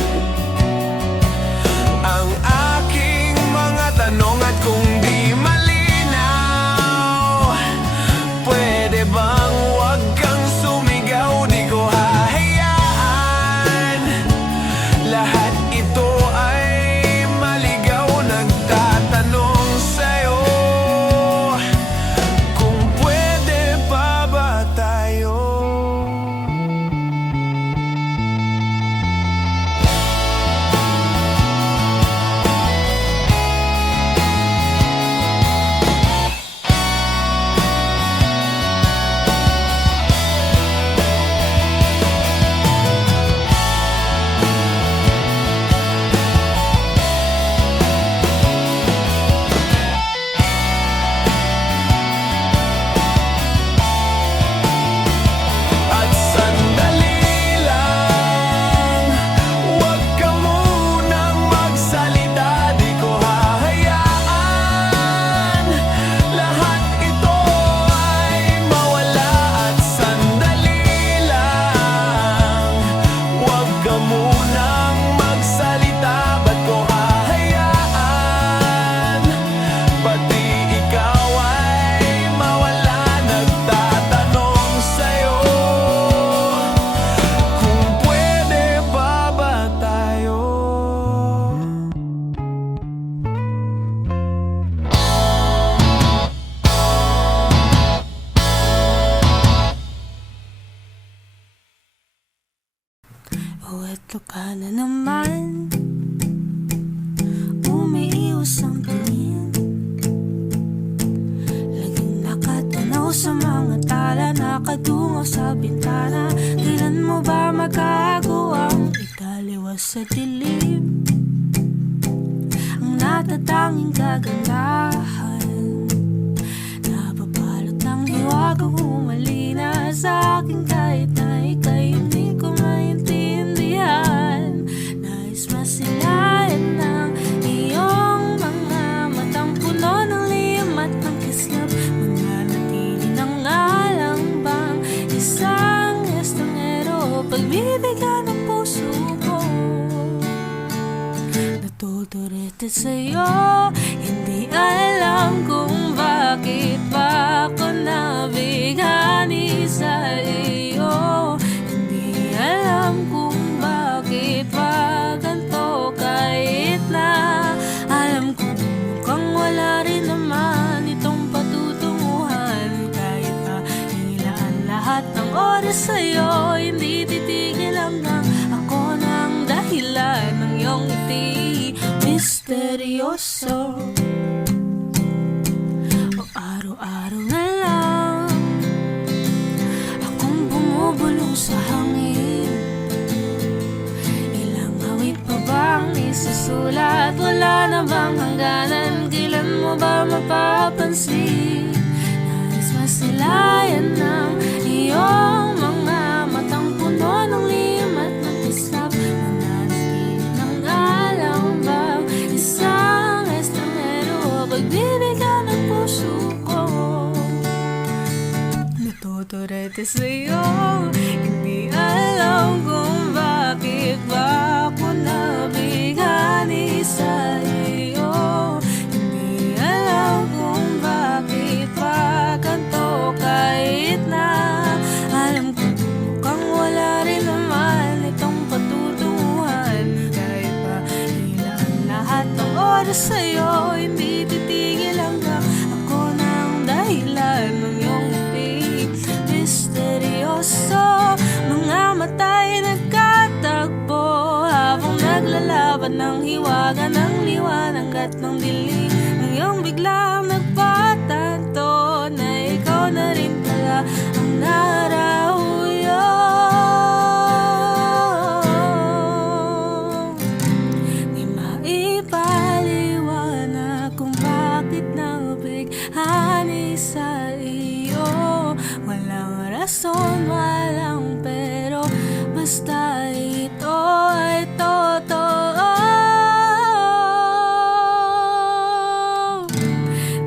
ang aking mga tanong? At kung di malinaw, pwede bang wag kang sumigaw? Di ko hahayaan lahat ito ay maligaw. Nagtatanong sa'yo kung pwede pa ba tayo? At sandali lang, huwag ka munang magsalita, di ko hahayaan lahat ito ay mawala. At sandali lang, huwag ka munang magsalita, ba't ko hahayaan pati ikaw ay mawala? Nagtatanong sa'yo kung pwede pa ba tayo? O eto ka na naman, umiiwas ang tingin, laging nakatanaw sa mga tala, nakadungo sa bintana. Kailan mo ba magagawang italiwas sa dilim ang natatanging kagandahan? Nababalot ng hiwagang humalina sa akin kahit na ika'y hindi ko maintindihan. Nais masilayan ng iyong mga matang puno ng lihim at ng kislap. Mananatili na nga lang bang isang estranghero, pagbibigyan ng puso ko? Natuturete sa'yo, hindi alam kung bakit ba ako nabighani sa iyo. Hindi alam kung bakit ba ganito, kahit na alam ko mukhang wala rin naman itong patutunguhan. Kahit na ilaan lahat ng oras sa'yo, hindi titigil hanggang ako ng dahilan ng iyong ngiti misteryoso. O araw-araw na lang akong bumubuhay bumubulong sa hangin. Ilang awit pa bang isusulat? Wala na bang hangganan? Kailan mo ba mapapansin? Nais masilayan ng iyong mga matang puno ng lihim at mag-isap. Mananatili ng alam bang isang estranghero? Pagbibigyan ng puso ko, natuturete sa'yo. Hindi alam kung bakit ba ako nabighani sa iyo. Hindi alam kung bakit ba ganito, kahit na alam ko mukhang wala rin naman itong patutunguhan. Kahit pa ilan lahat ng oras sa'yo, hindi titigil hanggang ako na ang dahilan ng iyong ngiti. Misteryoso, mga mata'y nagkatagpo habang naglalaban ng hiwaga ng liwanag at ng dilim. Ngayong biglang nagpatanto na ikaw na rin pala ang narahuyo. Di maipaliwanag kung bakit nabighani sa iyo. Walang rason, walang pero, basta ito ay totoo.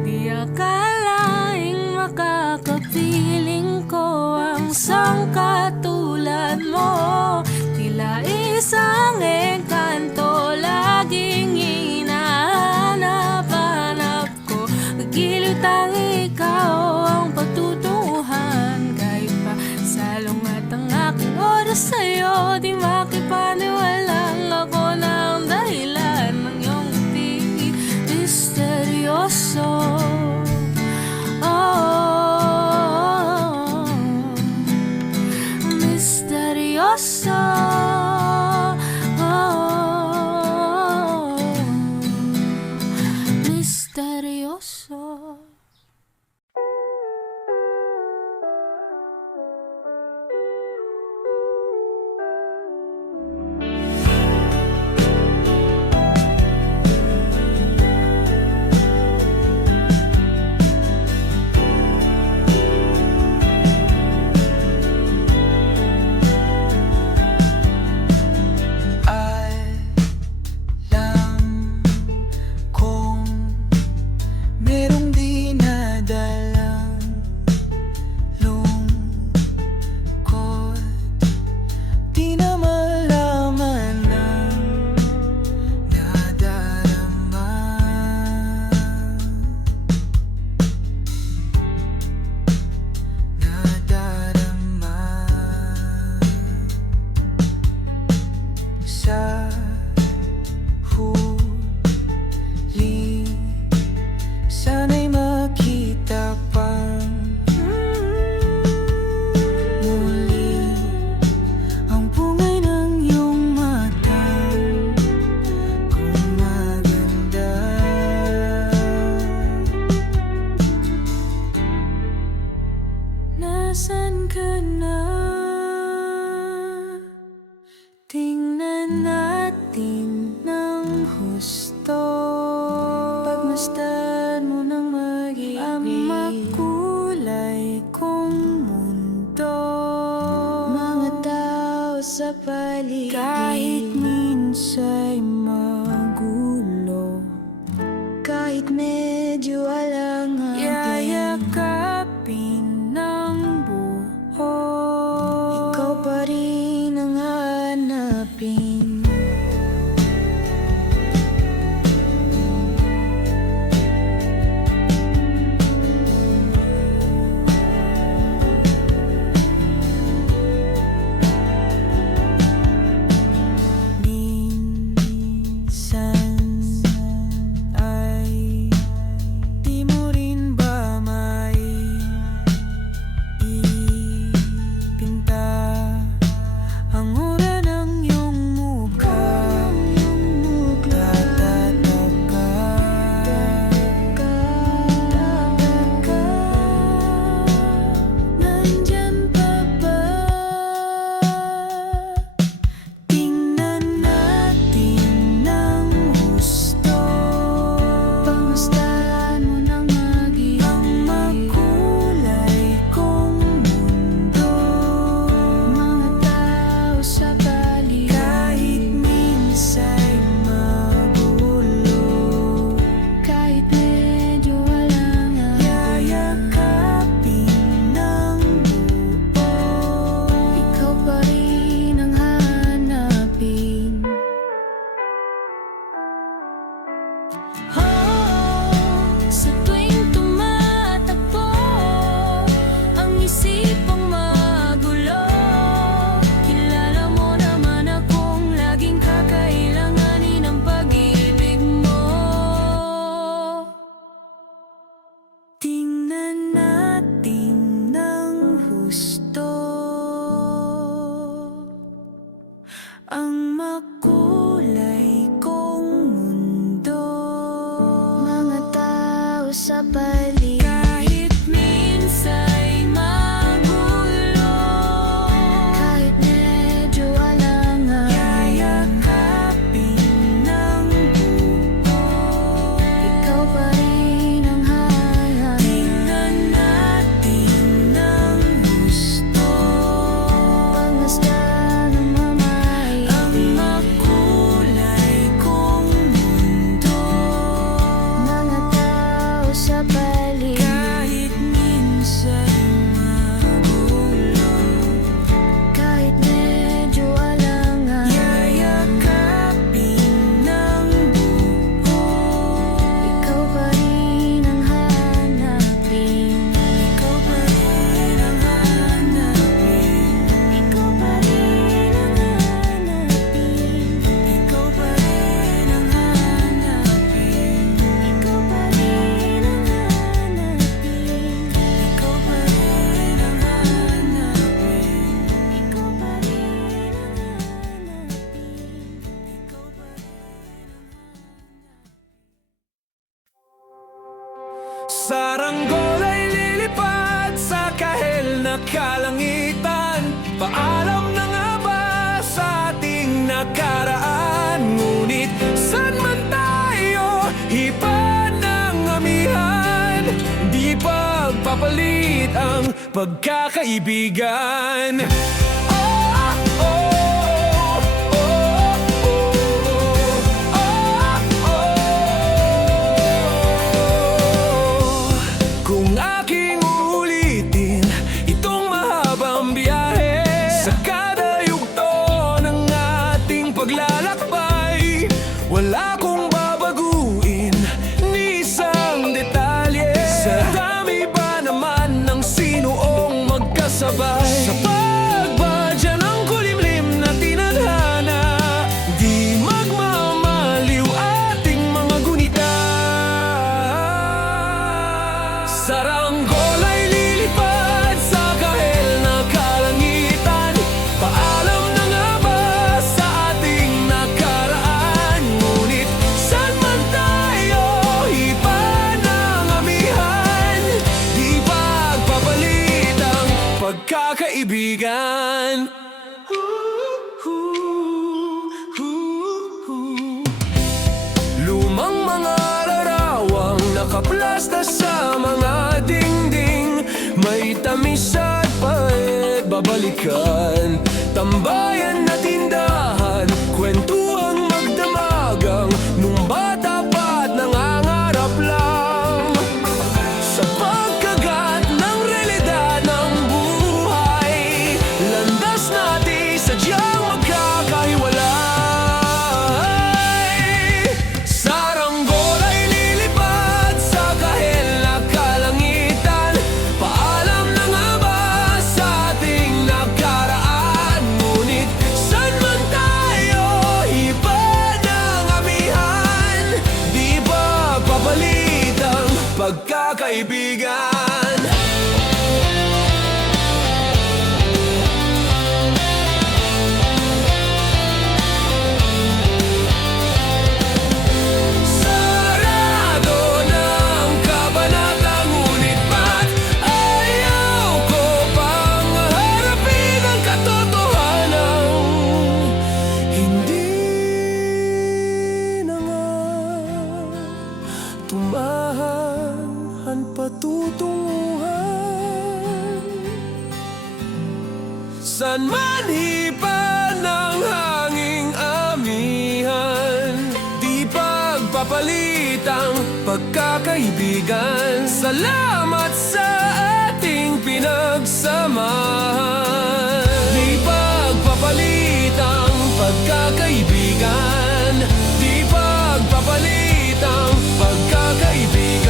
Di akalaing makakapiling ko ang sangkatulad mo. Tila isang engkanto, laging hinahanap-hanap ko. Magiliw tang ikaw ang patutunguhan. Kahit pa salong at ang aking oras sa'yo, di makipaniwalang ako na ang dahilan ng iyong ngiti. Misteryoso, oh, misteryoso, oh, misteryoso. Alam kong merong dinadalang lungkot, di na malaman ang nadarama. Sa huli, sana'y makita pang muli ang bungay ng iyong matang gumaganda. Nasaan ka na? Tingnan natin ng husto. Pagmasdan mo ng mag-ibig ang makulay kong mundo. Mga tao sa paligid, kahit minsa'y magulo, kahit medyo alangan, yayakapin ng buo. Ikaw pa rin ang hanapin. malit ang pagkakaibigan. Kung aking uulitin itong mahabang biyahe, sa kada yugto ng ating paglalakbay, wala kong babaguin ni isang detalye. Sa dami ba naman ng sinuong magkasabay, sa pagbadya ng kulimlim na tinadhana, di magmamaliw ating mga gunita. Saranggola ay lilipad sa kahel na kalangitan. Paalam na nga ba sa ating nakaraan? Ngunit saan man tayo, iba ng amihan. Di pagpapalit ang pagkakaibigan. Lumang mga larawang nakaplasta sa mga dingding, may tamis at pait babalikan. Tambayan na tindahan, kwentuhang magdamagang, nung bata pa't nangangarap lang sa pagkagat ng realidad ng buhay. Landas natin sadyang magkakahiwalay. Saranggola ay lilipad sa kahel na kalangitan. Paalam na nga ba sa ating nakaraan? Ngunit saan man tayo, iba ng amihan. Di ba papalit ang pagkakaibigan? Sarado ng kabanata, ngunit ba't ayaw ko pang harapin ang katotohanan? Hindi na nga tumahan ang patutunguhan. San man hipan ng hanging amihan, di pagpapalit ang pagkakaibigan. Salamat sa ating pinagsamahan. Di pagpapalit ang pagkakaibigan. Di pagpapalit ang pagkakaibigan.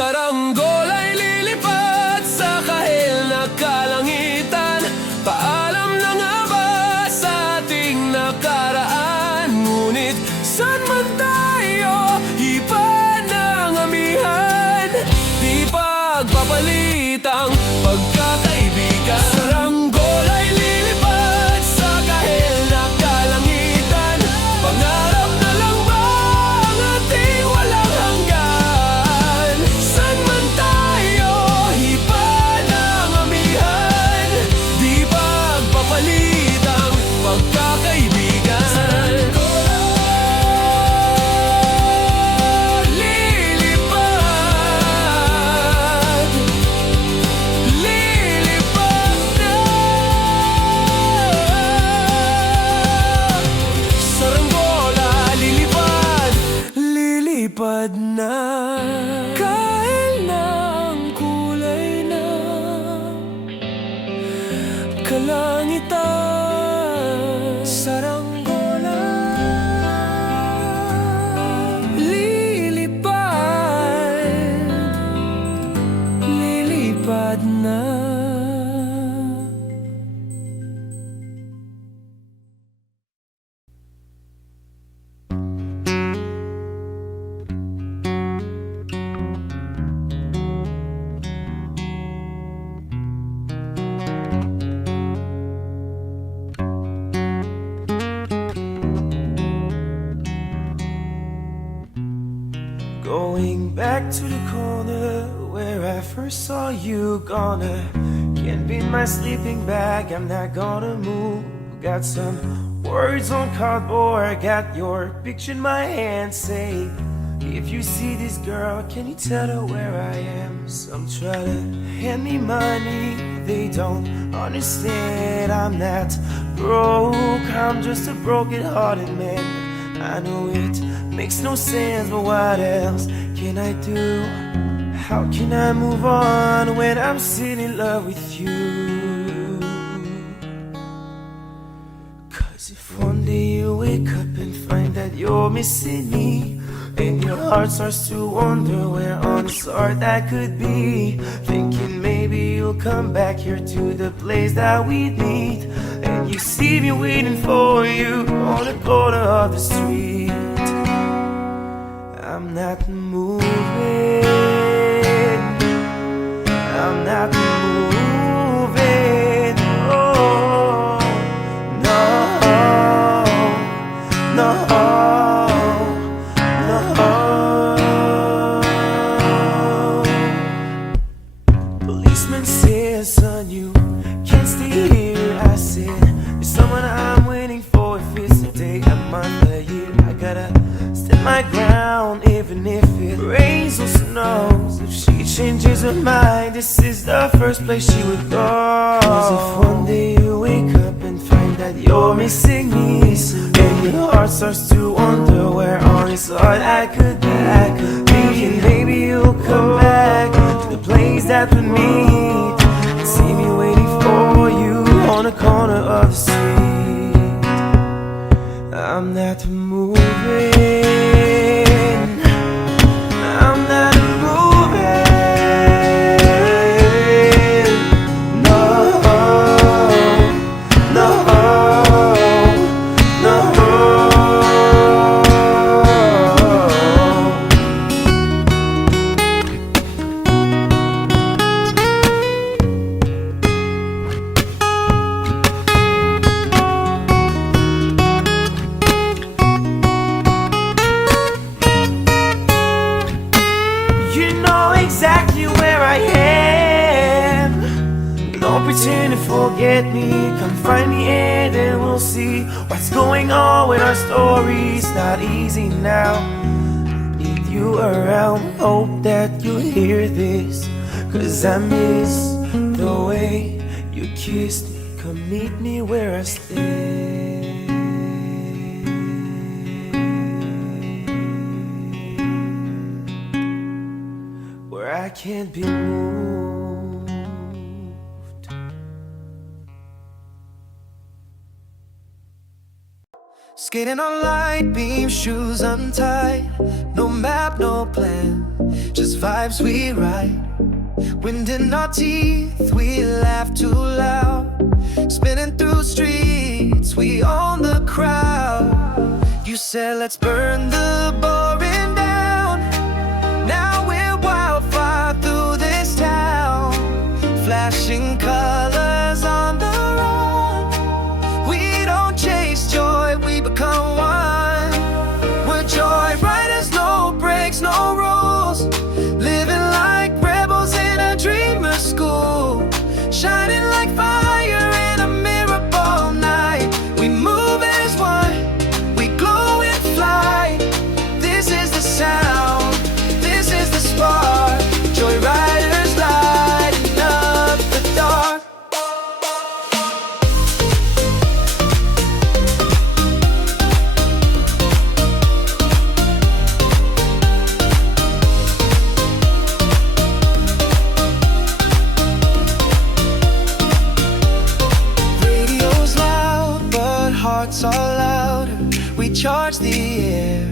Saranggola ay lilipad sa kahel na kalangitan. Paalam na nga ba sa ating nakaraan? Ngunit saan man tayo, iba ng amihan. Di pagpapalit ang pagkakaibigan. Saranggola ay lilipad sa kahel na kalangitan. Pangarap na lang ba ang ating walang hanggan? Saan man tayo, iba ng amihan. Di pagpapalit ang pagkakaibigan. Lilipad, lilipad na. Saranggola, lilipad, lilipad na. Kahel na ang kulay na kalangitan. Saranggola, lilipad, lilipad na. Going back to the corner where I first saw you. Can't be my sleeping bag, I'm not gonna move. Got some words on cardboard, got your picture in my hand. Say If you see this girl, can you tell her where I am? Some try to hand me money, they don't understand I'm not broke. I'm just a broken-hearted man. I know it makes no sense, but what else can I do? How can I move on when I'm still in love with you? 'Cause if one day you wake up and find that you're missing me, and your heart starts to wonder where on this heart that could be, thinking maybe you'll come back here to the place that we'd meet, and you see me waiting for you on the corner of the street. I'm not moving, I'm not moving, oh, no, no, no. Policeman says, son, you can't stay here. I said, there's someone I'm waiting for. If it's a day, a month, a year, I gotta stand my ground, even if it rains or snows. If she changes her mind, this is the first place she would go. 'Cause if one day you wake up and find that you're missing me, and your heart starts to wonder where on this heart I could be, thinking maybe you'll come back to the place that we meet, and see me waiting for you on the corner of the street. I'm not moving, I'm not moving, no, no, no. You know exactly where I am. Don't pretend to forget me. Come find me and then we'll see what's going on with our stories. Not easy now. Need you around. Hope that you hear this, 'cause I miss the way you kissed me. Come meet me where I stay, where I can't be moved. Skating on light beam, shoes untied. No map, no plan, just vibes we ride. Wind in our teeth, we laugh too loud. Spinning through streets, we own the crowd. You said let's burn the boring down. Now we're wildfire through this town, flashing colors on the run. We don't chase joy, we become one. We're joy riders, no breaks, no rules. Living like rebels in a dreamer's school, shining like fire in a mirror all night. We move as one, we glow and fly. This is the sound, this is the spark. Joy riders lighting up the dark. Radio's loud, but hearts are louder. We charge the air,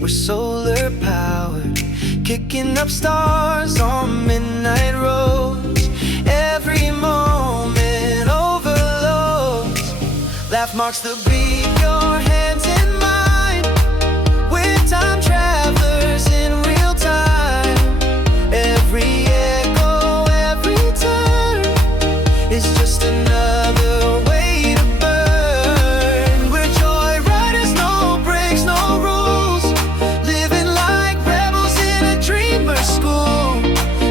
we're solar powered, kicking up stars on midnight roads. Every moment overloads. Laugh marks the beat, your hands in mine. We're time travelers in real time. Every echo, every turn is just another way to burn. We're joy riders, no breaks, no rules. Living like rebels in a dreamer's school,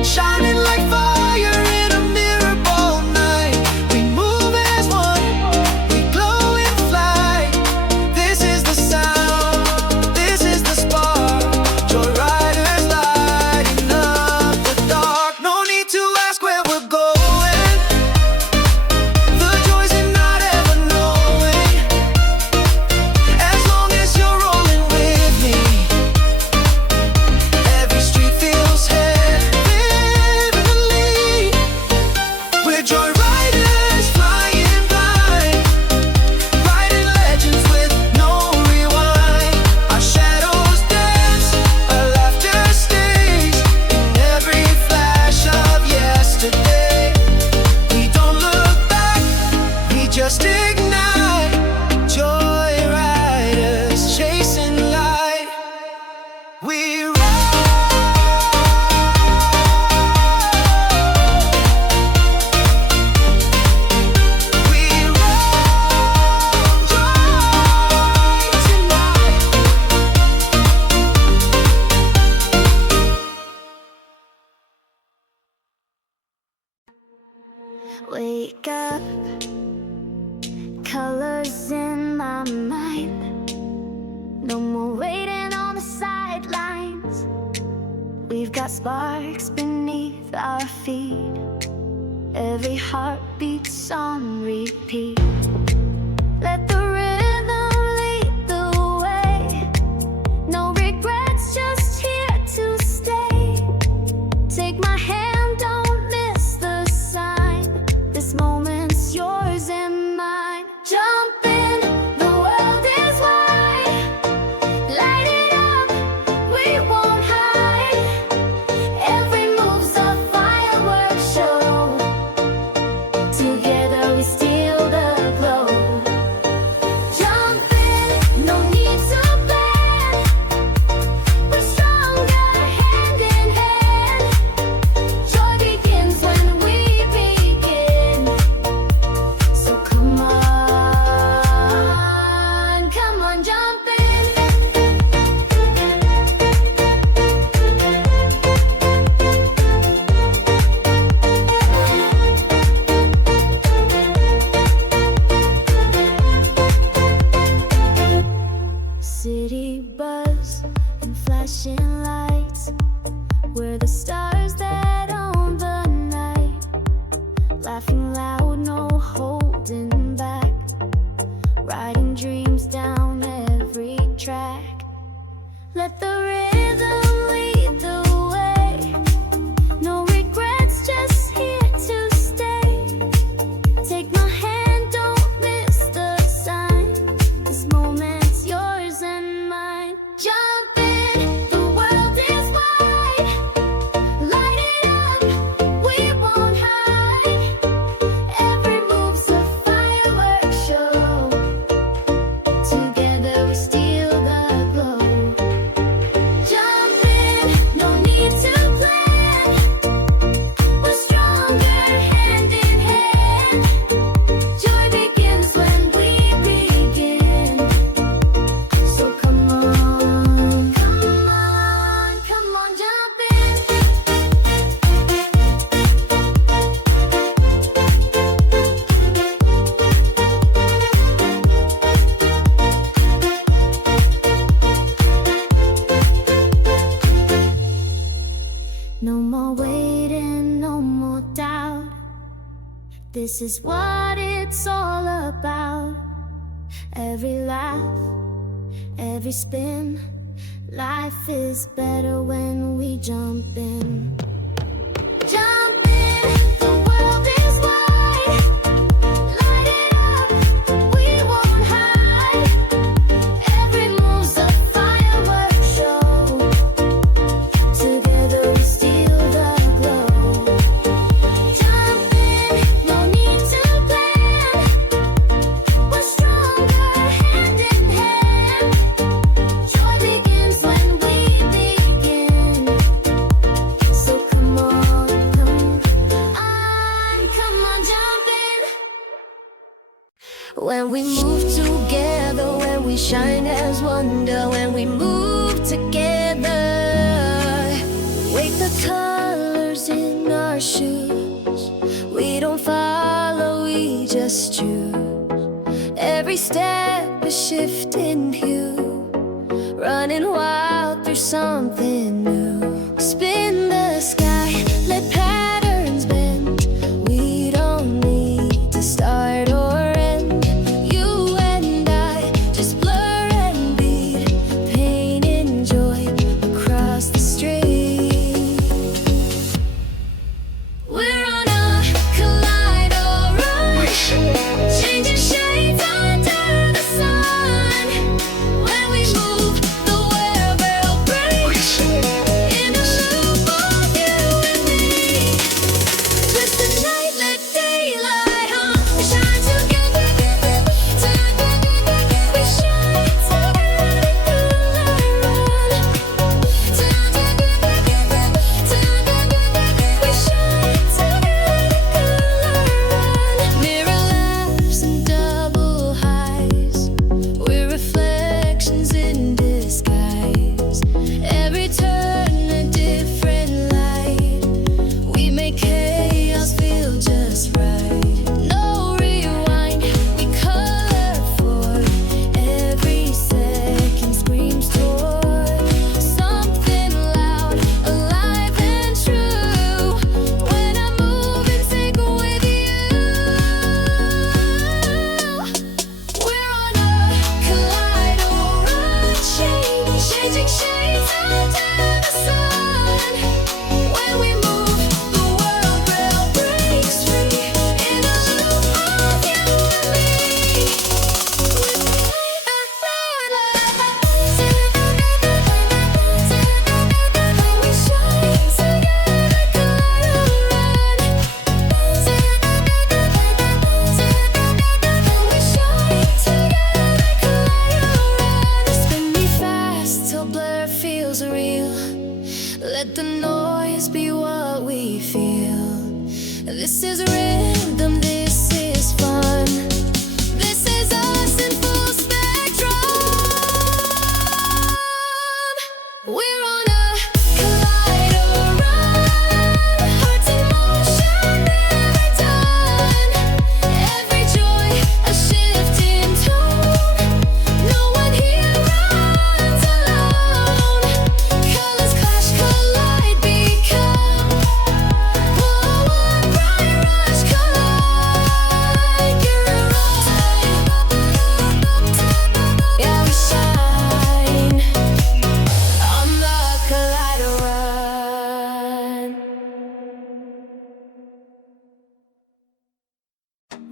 shining like fire in a mirror all night. We move as one, we glow and fly. Wake up, colors in my mind. No more waiting on the sidelines. We've got sparks beneath our feet. Every heart beats on repeat. Let the rhythm lead the way. No regrets, just here to stay. Take my hand, don't miss the sign. This moment's yours and mine. Jump in, the world is wide. Light it up, we won't hide. Every move's a fireworks show. Together we steal the glow. Jump in, no need to plan. We're stronger hand in hand. Joy begins when we begin. So come on, jump in. City buzz and flashing lights. We're the stars that own the night. Laughing loud, no holding back. Writing dreams down every track. Let the rhythm lead the way. No regrets, just here to stay. Take my hand, don't miss the sign. This moment's yours and mine. Jump in, the world is wide. Light it up, we won't hide. Every move's a fireworks show. Together we steal the glow. Jump in, no need to plan. We're stronger hand in hand. Joy begins when we begin. So come on, jump in. No more waiting, no more doubt. This is what it's all about. Every laugh, every spin. Life is better when we jump in. Jump in, the world is wide. Light it up, we won't hide. Every move's a fireworks show. Together we steal the glow. Jump in, no need to plan. We're stronger hand in hand. Joy begins when we begin. So come on, jump in. When we move together, when we shine as wonder, when we move together, wake the colors in our shoes. We don't follow, we just choose. Every step is shifting hue, running wild through something new. Spin the sky, let patterns bend. We don't need to start or end. You and I just blur and bleed, pain and joy across the street. We're on a collider run, changing shades under the sun. When we move, the world will break.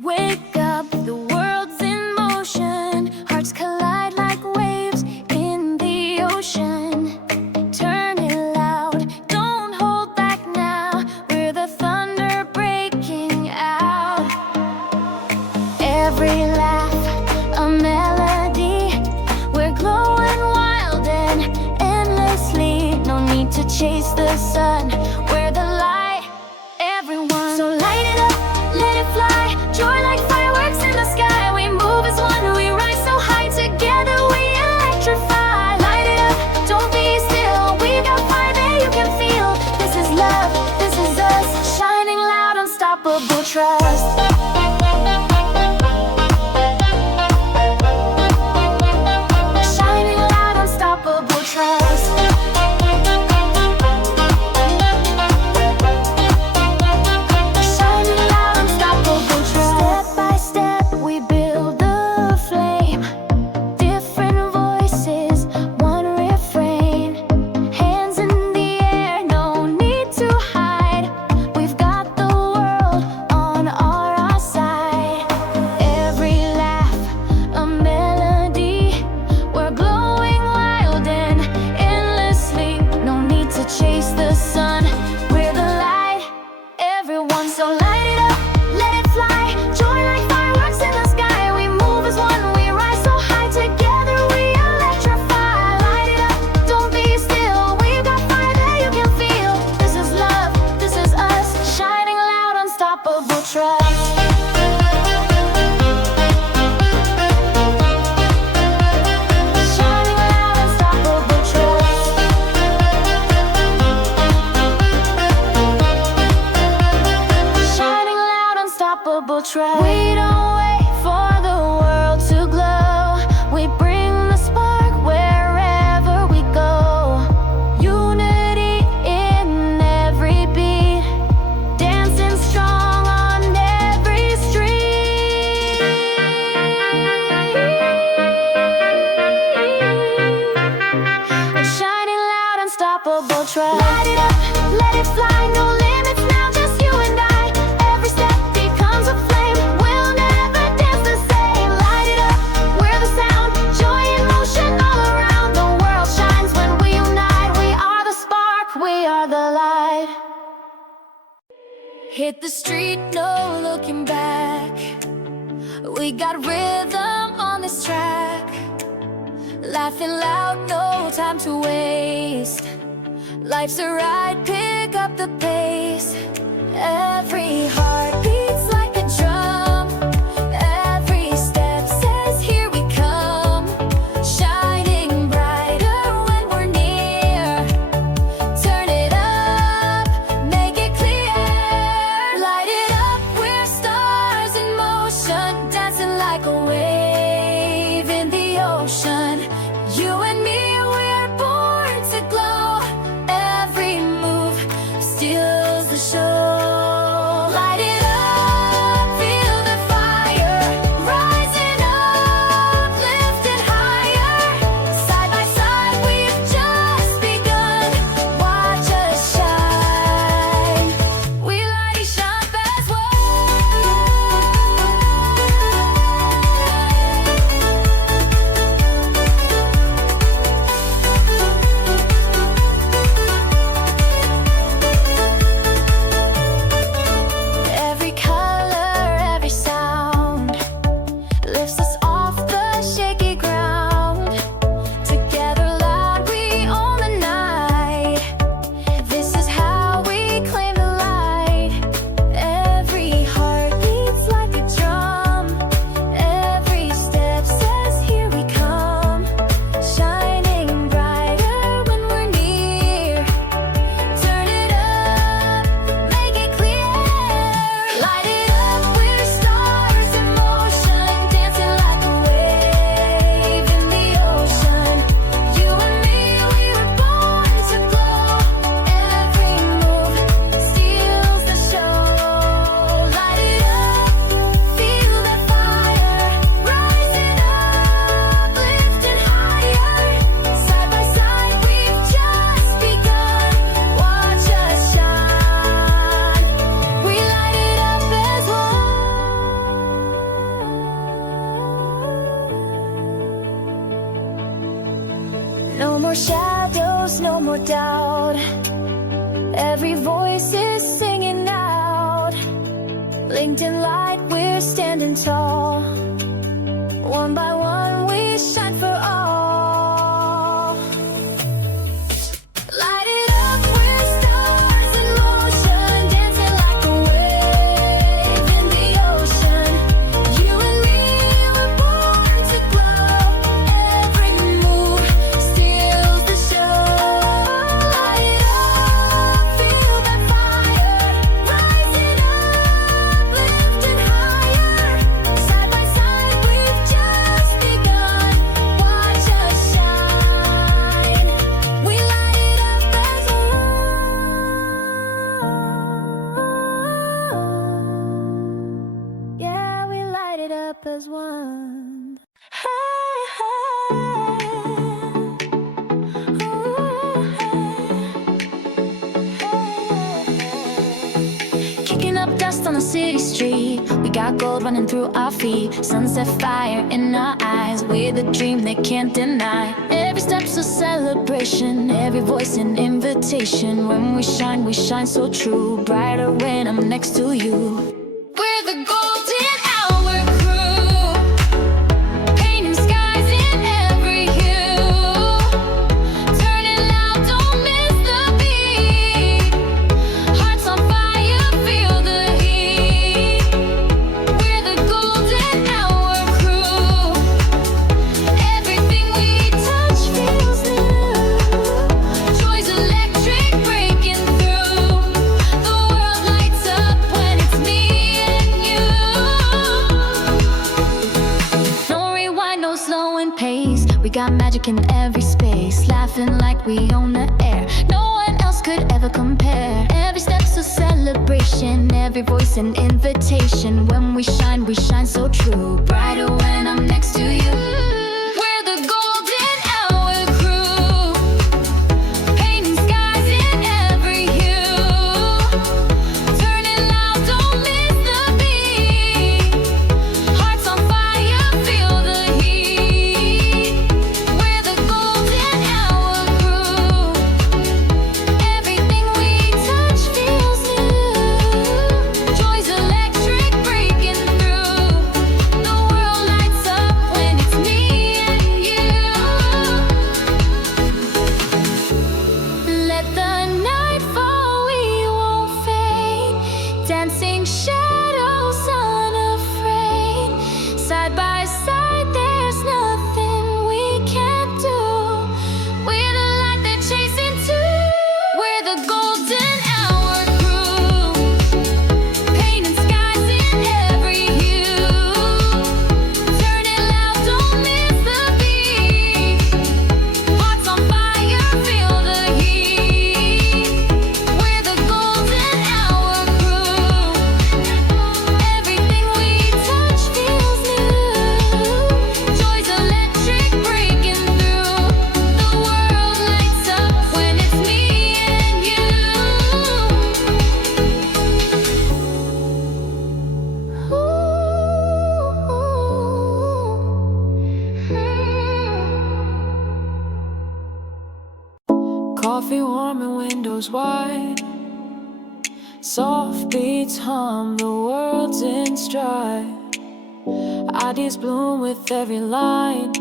Wake up, the world's in motion. Hearts collide like waves in the ocean. Turn it loud, don't hold back now. We're the thunder breaking out. Every laugh, a melody. We're glowing wild and endlessly. No need to chase the sun. We're the light, everyone. So light it up, let it fly. Joy like fireworks in the sky. We move as one, we rise so high. Together we electrify. Light it up, don't be still. We got fire that you can feel. This is love, this is us. Shining loud, unstoppable trust. Shining loud, unstoppable trust. Shining loud, unstoppable trust. Step by step, we build the flame. Different voices, one refrain. Hands in the air, no need to hide. We've got the world on our side. Every laugh, a melody. We're glowing wild and endlessly. No need to chase the sun. We're the light, everyone. So light it up, let it fly. Joy like fireworks in the sky. We move as one, we rise so high. Together we electrify. Light it up, don't be still. We've got fire that you can feel. This is love, this is us. Shining loud, unstoppable trust. Shining loud, unstoppable trust. Shining loud, unstoppable trust. We don't wait for the world to glow. We bring the spark wherever we go. Unity in every beat. Dancing strong on every street. Shining loud, unstoppable trust. Light it up, let it fly. No limits now, just you and I. Every step becomes a flame. We'll never dance the same. Light it up, we're the sound. Joy in motion all around. The world shines when we unite. We are the spark, we are the light. Hit the street, no looking back. We got rhythm on this track. Laughing loud, no time to waste. Life's a ride, pick up the pace. Every heart beats like a drum. Every step says here we come. Shining brighter when we're near. Turn it up, make it clear. Light it up, we're stars in motion. Dancing like a wave in the ocean. You and me, we're born to glow. Every move steals the show. Light it more shadows, no more doubt. Every voice is singing out. Linked in light, we're standing tall. One by one, we shine for all. Light it up, we're stars in motion, dancing like a wave in the ocean. You and me were born to glow. Every move steals the show. Light it up, feel that fire, rising up, lifting higher. Side by side, we've just begun. Watch us shine. We light it up as one. Yeah, we light it up as one. Hey, hey. Ooh, hey. Kicking up dust on the city street. We got gold running through our feet. Sunset fire in our eyes. We're the dream they can't deny. Every step's a celebration. Every voice an invitation. When we shine so true. Brighter when I'm next to you. We're the golden hour crew. Painting skies in every hue. Turning loud, don't miss the beat. Hearts on fire, feel the heat. We're the golden hour crew. Everything we touch feels new. Joy's electric, breaking through. The world lights up when it's me and you. No rewind, no slowing pace. We got magic in every space. Laughing like we own the air. No one else could ever compare. Every step's a celebration. Every voice an invitation. When we shine so true. Brighter when I'm next to you. We're the golden hour crew. Painting skies in every hue. Turning loud, don't miss the beat. Hearts on fire, feel the heat. We're the golden hour crew. Everything we touch feels new. Joy's electric, breaking through. The world lights up when it's me and you. Let the night fall, we won't fade. Dancing shadows unafraid. Side by side, there's nothing we can't do. We're the light they're chasing too. We're the golden hour crew. Painting skies in every hue. Turning loud, don't miss the beat. Hearts on fire, feel the heat. We're the golden hour crew. Everything we touch feels new. Joy's electric, breaking through. The world lights up when it's me and you. Coffee warm and windows wide. Soft beats hum, the world's in stride. Ideas bloom with every line.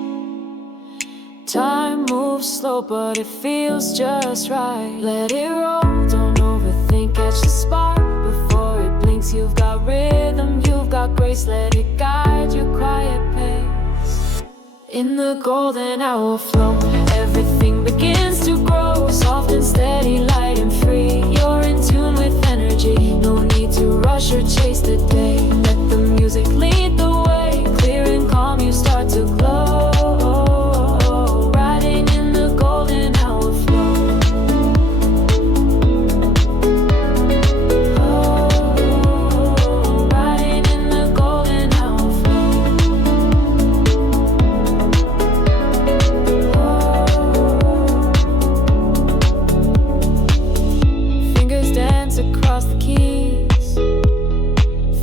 Time moves slow, but it feels just right. Let it roll, don't overthink, catch the spark before it blinks. You've got rhythm, you've got grace, let it guide your quiet pace. In the golden hour flow, everything begins to grow. Soft and steady, light and free. You're in tune with energy, no need to rush or chase the day. Let the music lead the way, clear and calm, you start to glow. Riding in the golden hour flow. Riding in the golden hour flow. Fingers dance across the keys.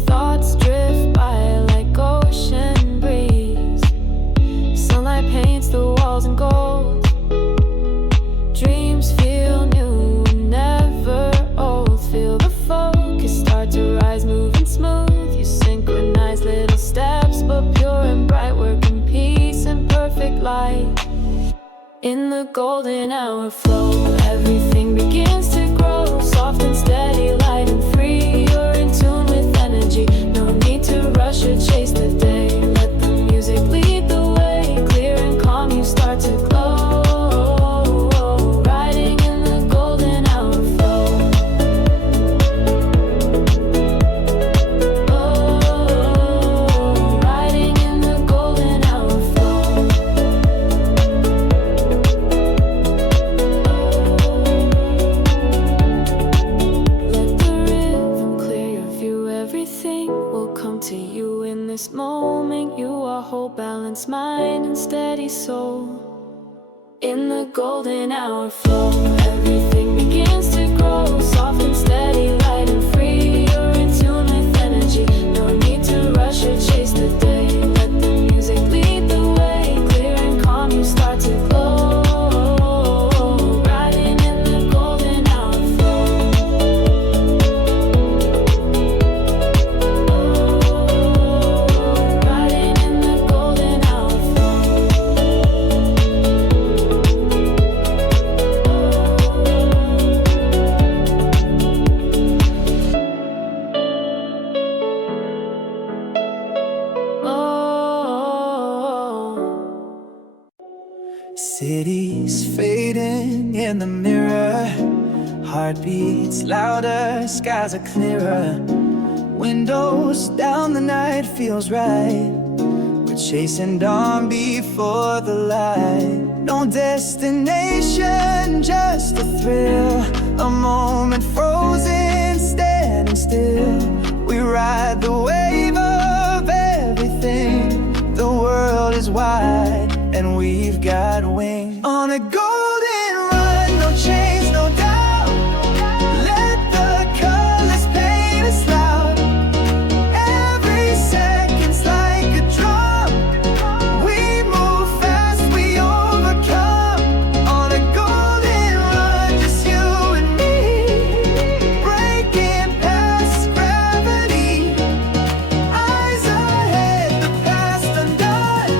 Thoughts In the golden hour flow, everything begins to grow. Soft and steady, light and free. You're in tune with energy. No need to rush or chase the day. Let the music lead the way. Clear and calm, you start to glow. Riding in the golden hour flow. Oh, riding in the golden hour flow. Let the rhythm clear your view. Everything will come to you in this moment. You are whole, balanced mind and steady soul. In the golden hour flow, everything begins to grow. Soft and steady, light and free. You're in tune with energy. No need to rush or chase the day. Let the music lead the way. Clear and calm, you start to glow. Riding in the golden hour flow. Riding in the golden hour flow. Cities fading in the mirror. Heartbeats louder, skies are clearer. Windows down, the night feels right. We're chasing dawn before the light. No destination, just a thrill. A moment frozen, standing still. We ride the wave of everything. The world is wide and we've got wings. On a golden run, no chains, no doubt. Let the colors paint us loud. Every second's like a drum. We move fast, we overcome. On a golden run, just you and me. Breaking past gravity. Eyes ahead, the past undone.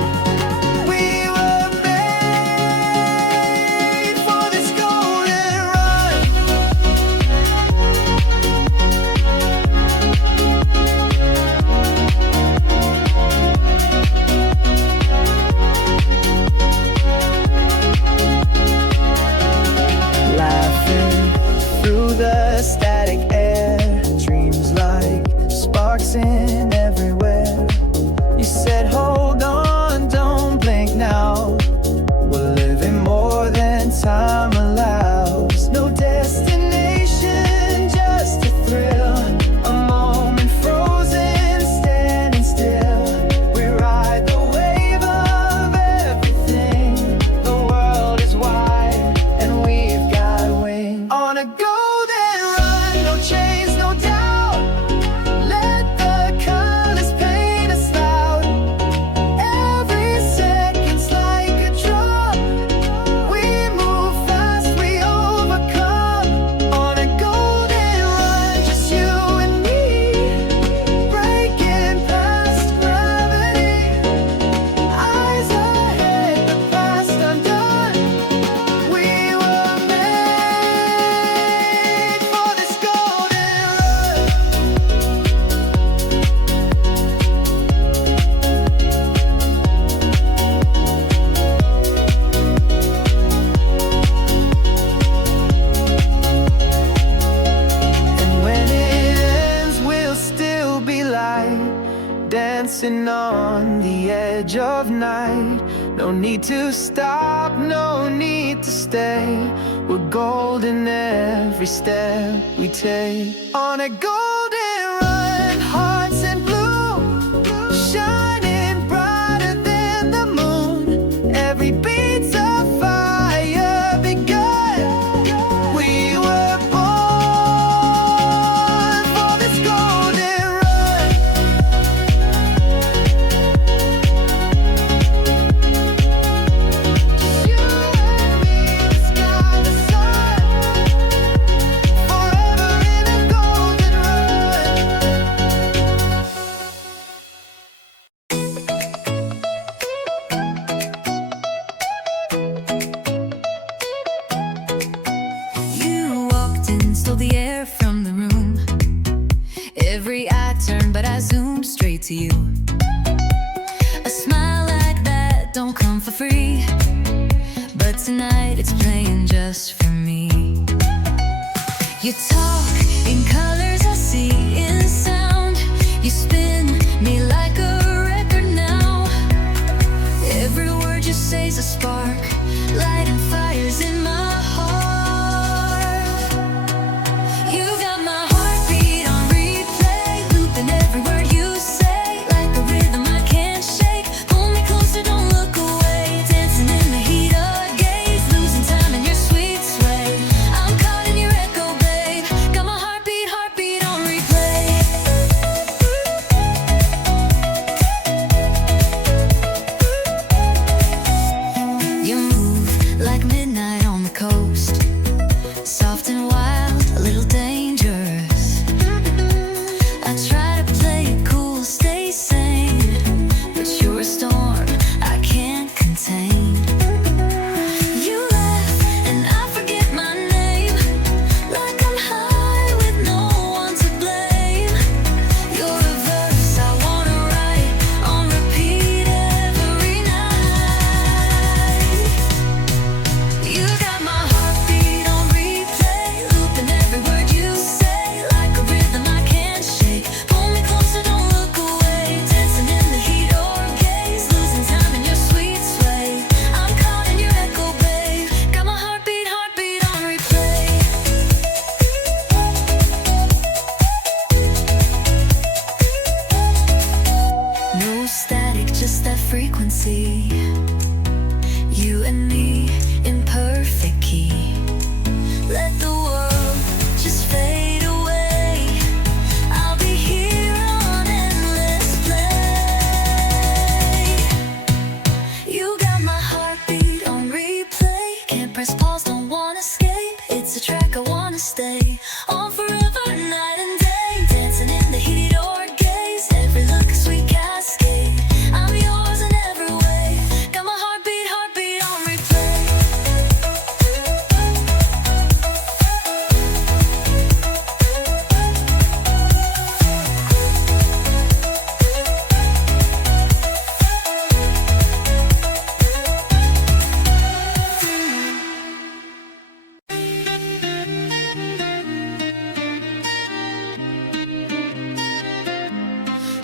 We were made for this golden run. Laughing through the static air. Dreams like sparks in everywhere. You said hold on, don't blink now. We're living more than time allows. No destination, just a thrill. A moment frozen, standing still. We ride the wave of everything. The world is wide and we've got wings. On a golden run, no chains, no doubt. Let the colors paint us loud. Every second's like a drum. We move fast, we overcome. On a golden run, just you and me. Breaking past gravity. Eyes ahead, the past undone. We were made for this golden run. And when it ends, we'll still be light, dancing on the edge of night. No need to stop, no need to stay. We're golden every step we take. On a golden run, hearts in blue, shining brighter than the moon. Every beat's a fire begun. We were born for this golden run. You and me, the sky, the sun. Forever in a golden run. don't come for free, but tonight it's playing just for me. You talk in colors I see in sound. You spin me like a record now. Every word you say's a spark, lighting fires in my heart. You got my heartbeat on replay, looping every word you say like a rhythm I can't shake. Pull me closer, don't look away, dancing in the heat of gaze, losing time in your sweet sway. I'm caught in your echo, babe. Got my heartbeat on replay. You move like midnight on the coast, soft and wild, a little dangerous. I try to play it cool, stay sane, but you're a storm I can't contain. You laugh and I forget my name, like I'm high with no one to blame. You're a verse I wanna write on repeat every night. You got my heartbeat on replay, looping every word you say like a rhythm I can't shake. Pull me closer, don't look away, dancing in the heat or gaze, losing time in your sweet sway. I'm caught in your echo, babe. Got my heartbeat on replay. No static, just that frequency. You and me in perfect key. Let the world just fade away. I'll be here on endless play. You got my heartbeat on replay. Can't press pause, don't wanna escape. It's a track I wanna stay on forever, night and day. Dancing in the heat or gaze, every look a sweet cascade. I'm yours in every way. Got my heartbeat on replay.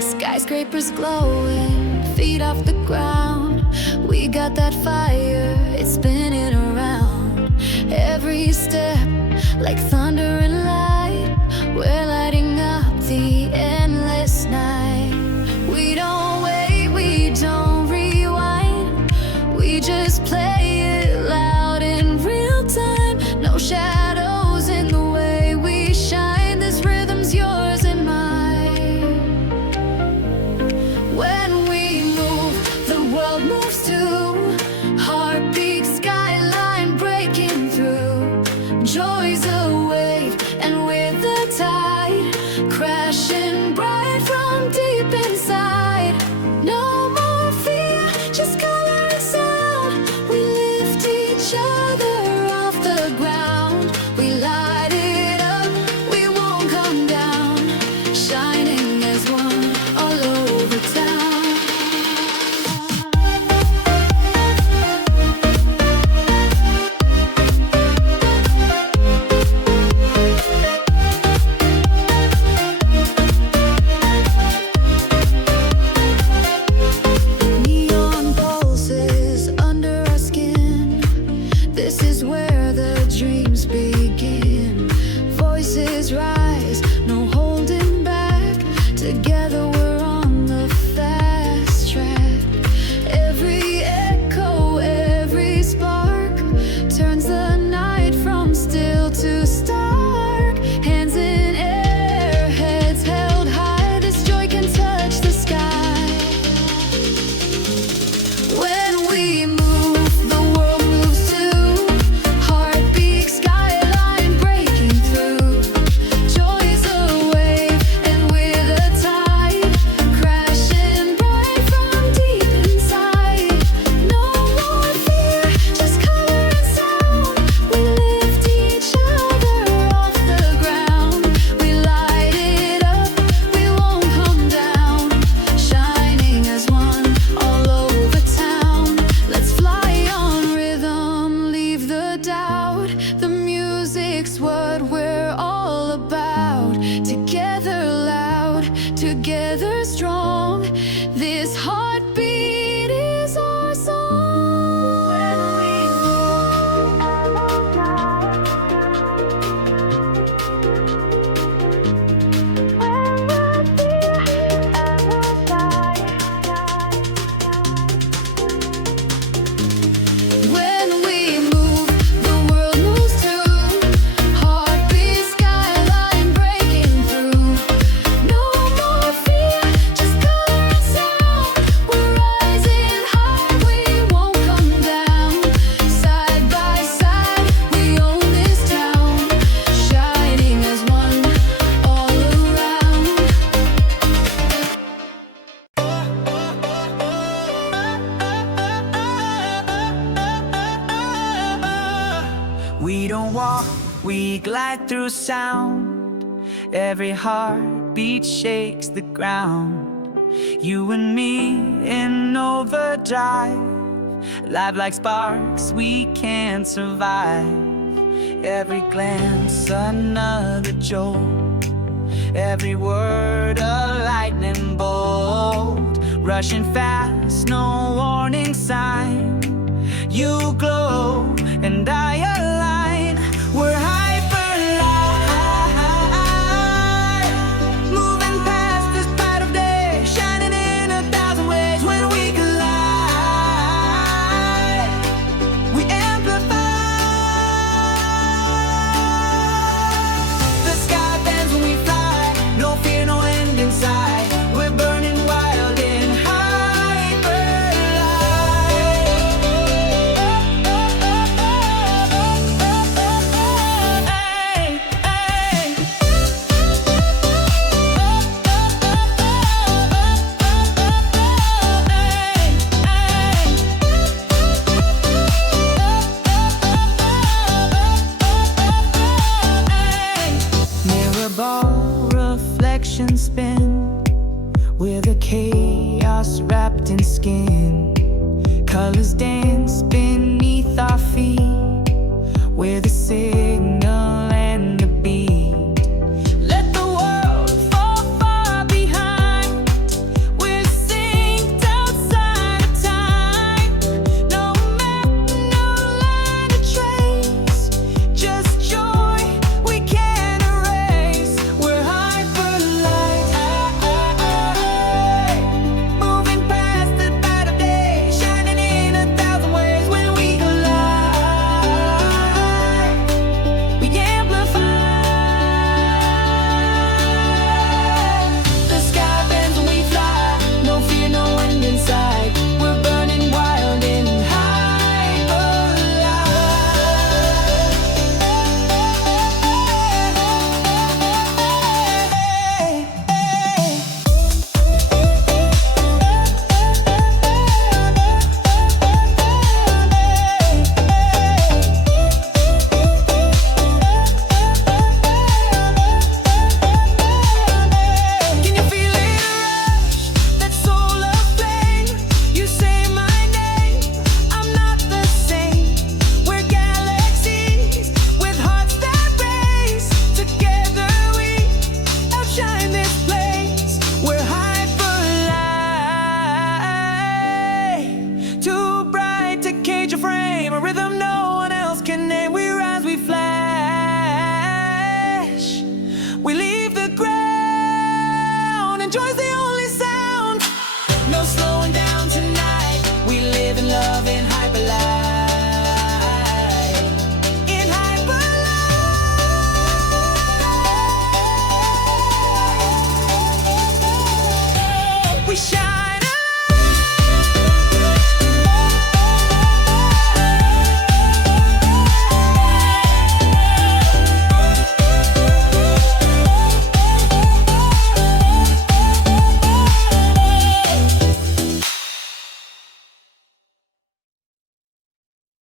Skyscrapers glowing, feet off the ground. We got that fire, it's spinning around. Every step like thunder and light. We're lighting up the endless night. We don't wait, we don't rewind. We just play it loud in real time. No shadows in the way we shine. This rhythm's yours and mine. When we move, the world moves too. Heartbeat, skyline breaking through. Joy's a wave, and with the tide, We glide through sound, every heartbeat shakes the ground. You and me in overdrive, live like sparks, we can't survive. Every glance another jolt, every word a lightning bolt. Rushing fast, no warning sign. You glow and I align. We're hyper-light, moving past this light of day, shining in 1,000 ways. When we collide, we amplify. The sky bends when we fly, no fear, no end in sight. We're burning wild in mirror ball reflection spin with a chaos wrapped in skin. Colors dance beneath our feet. We're the signal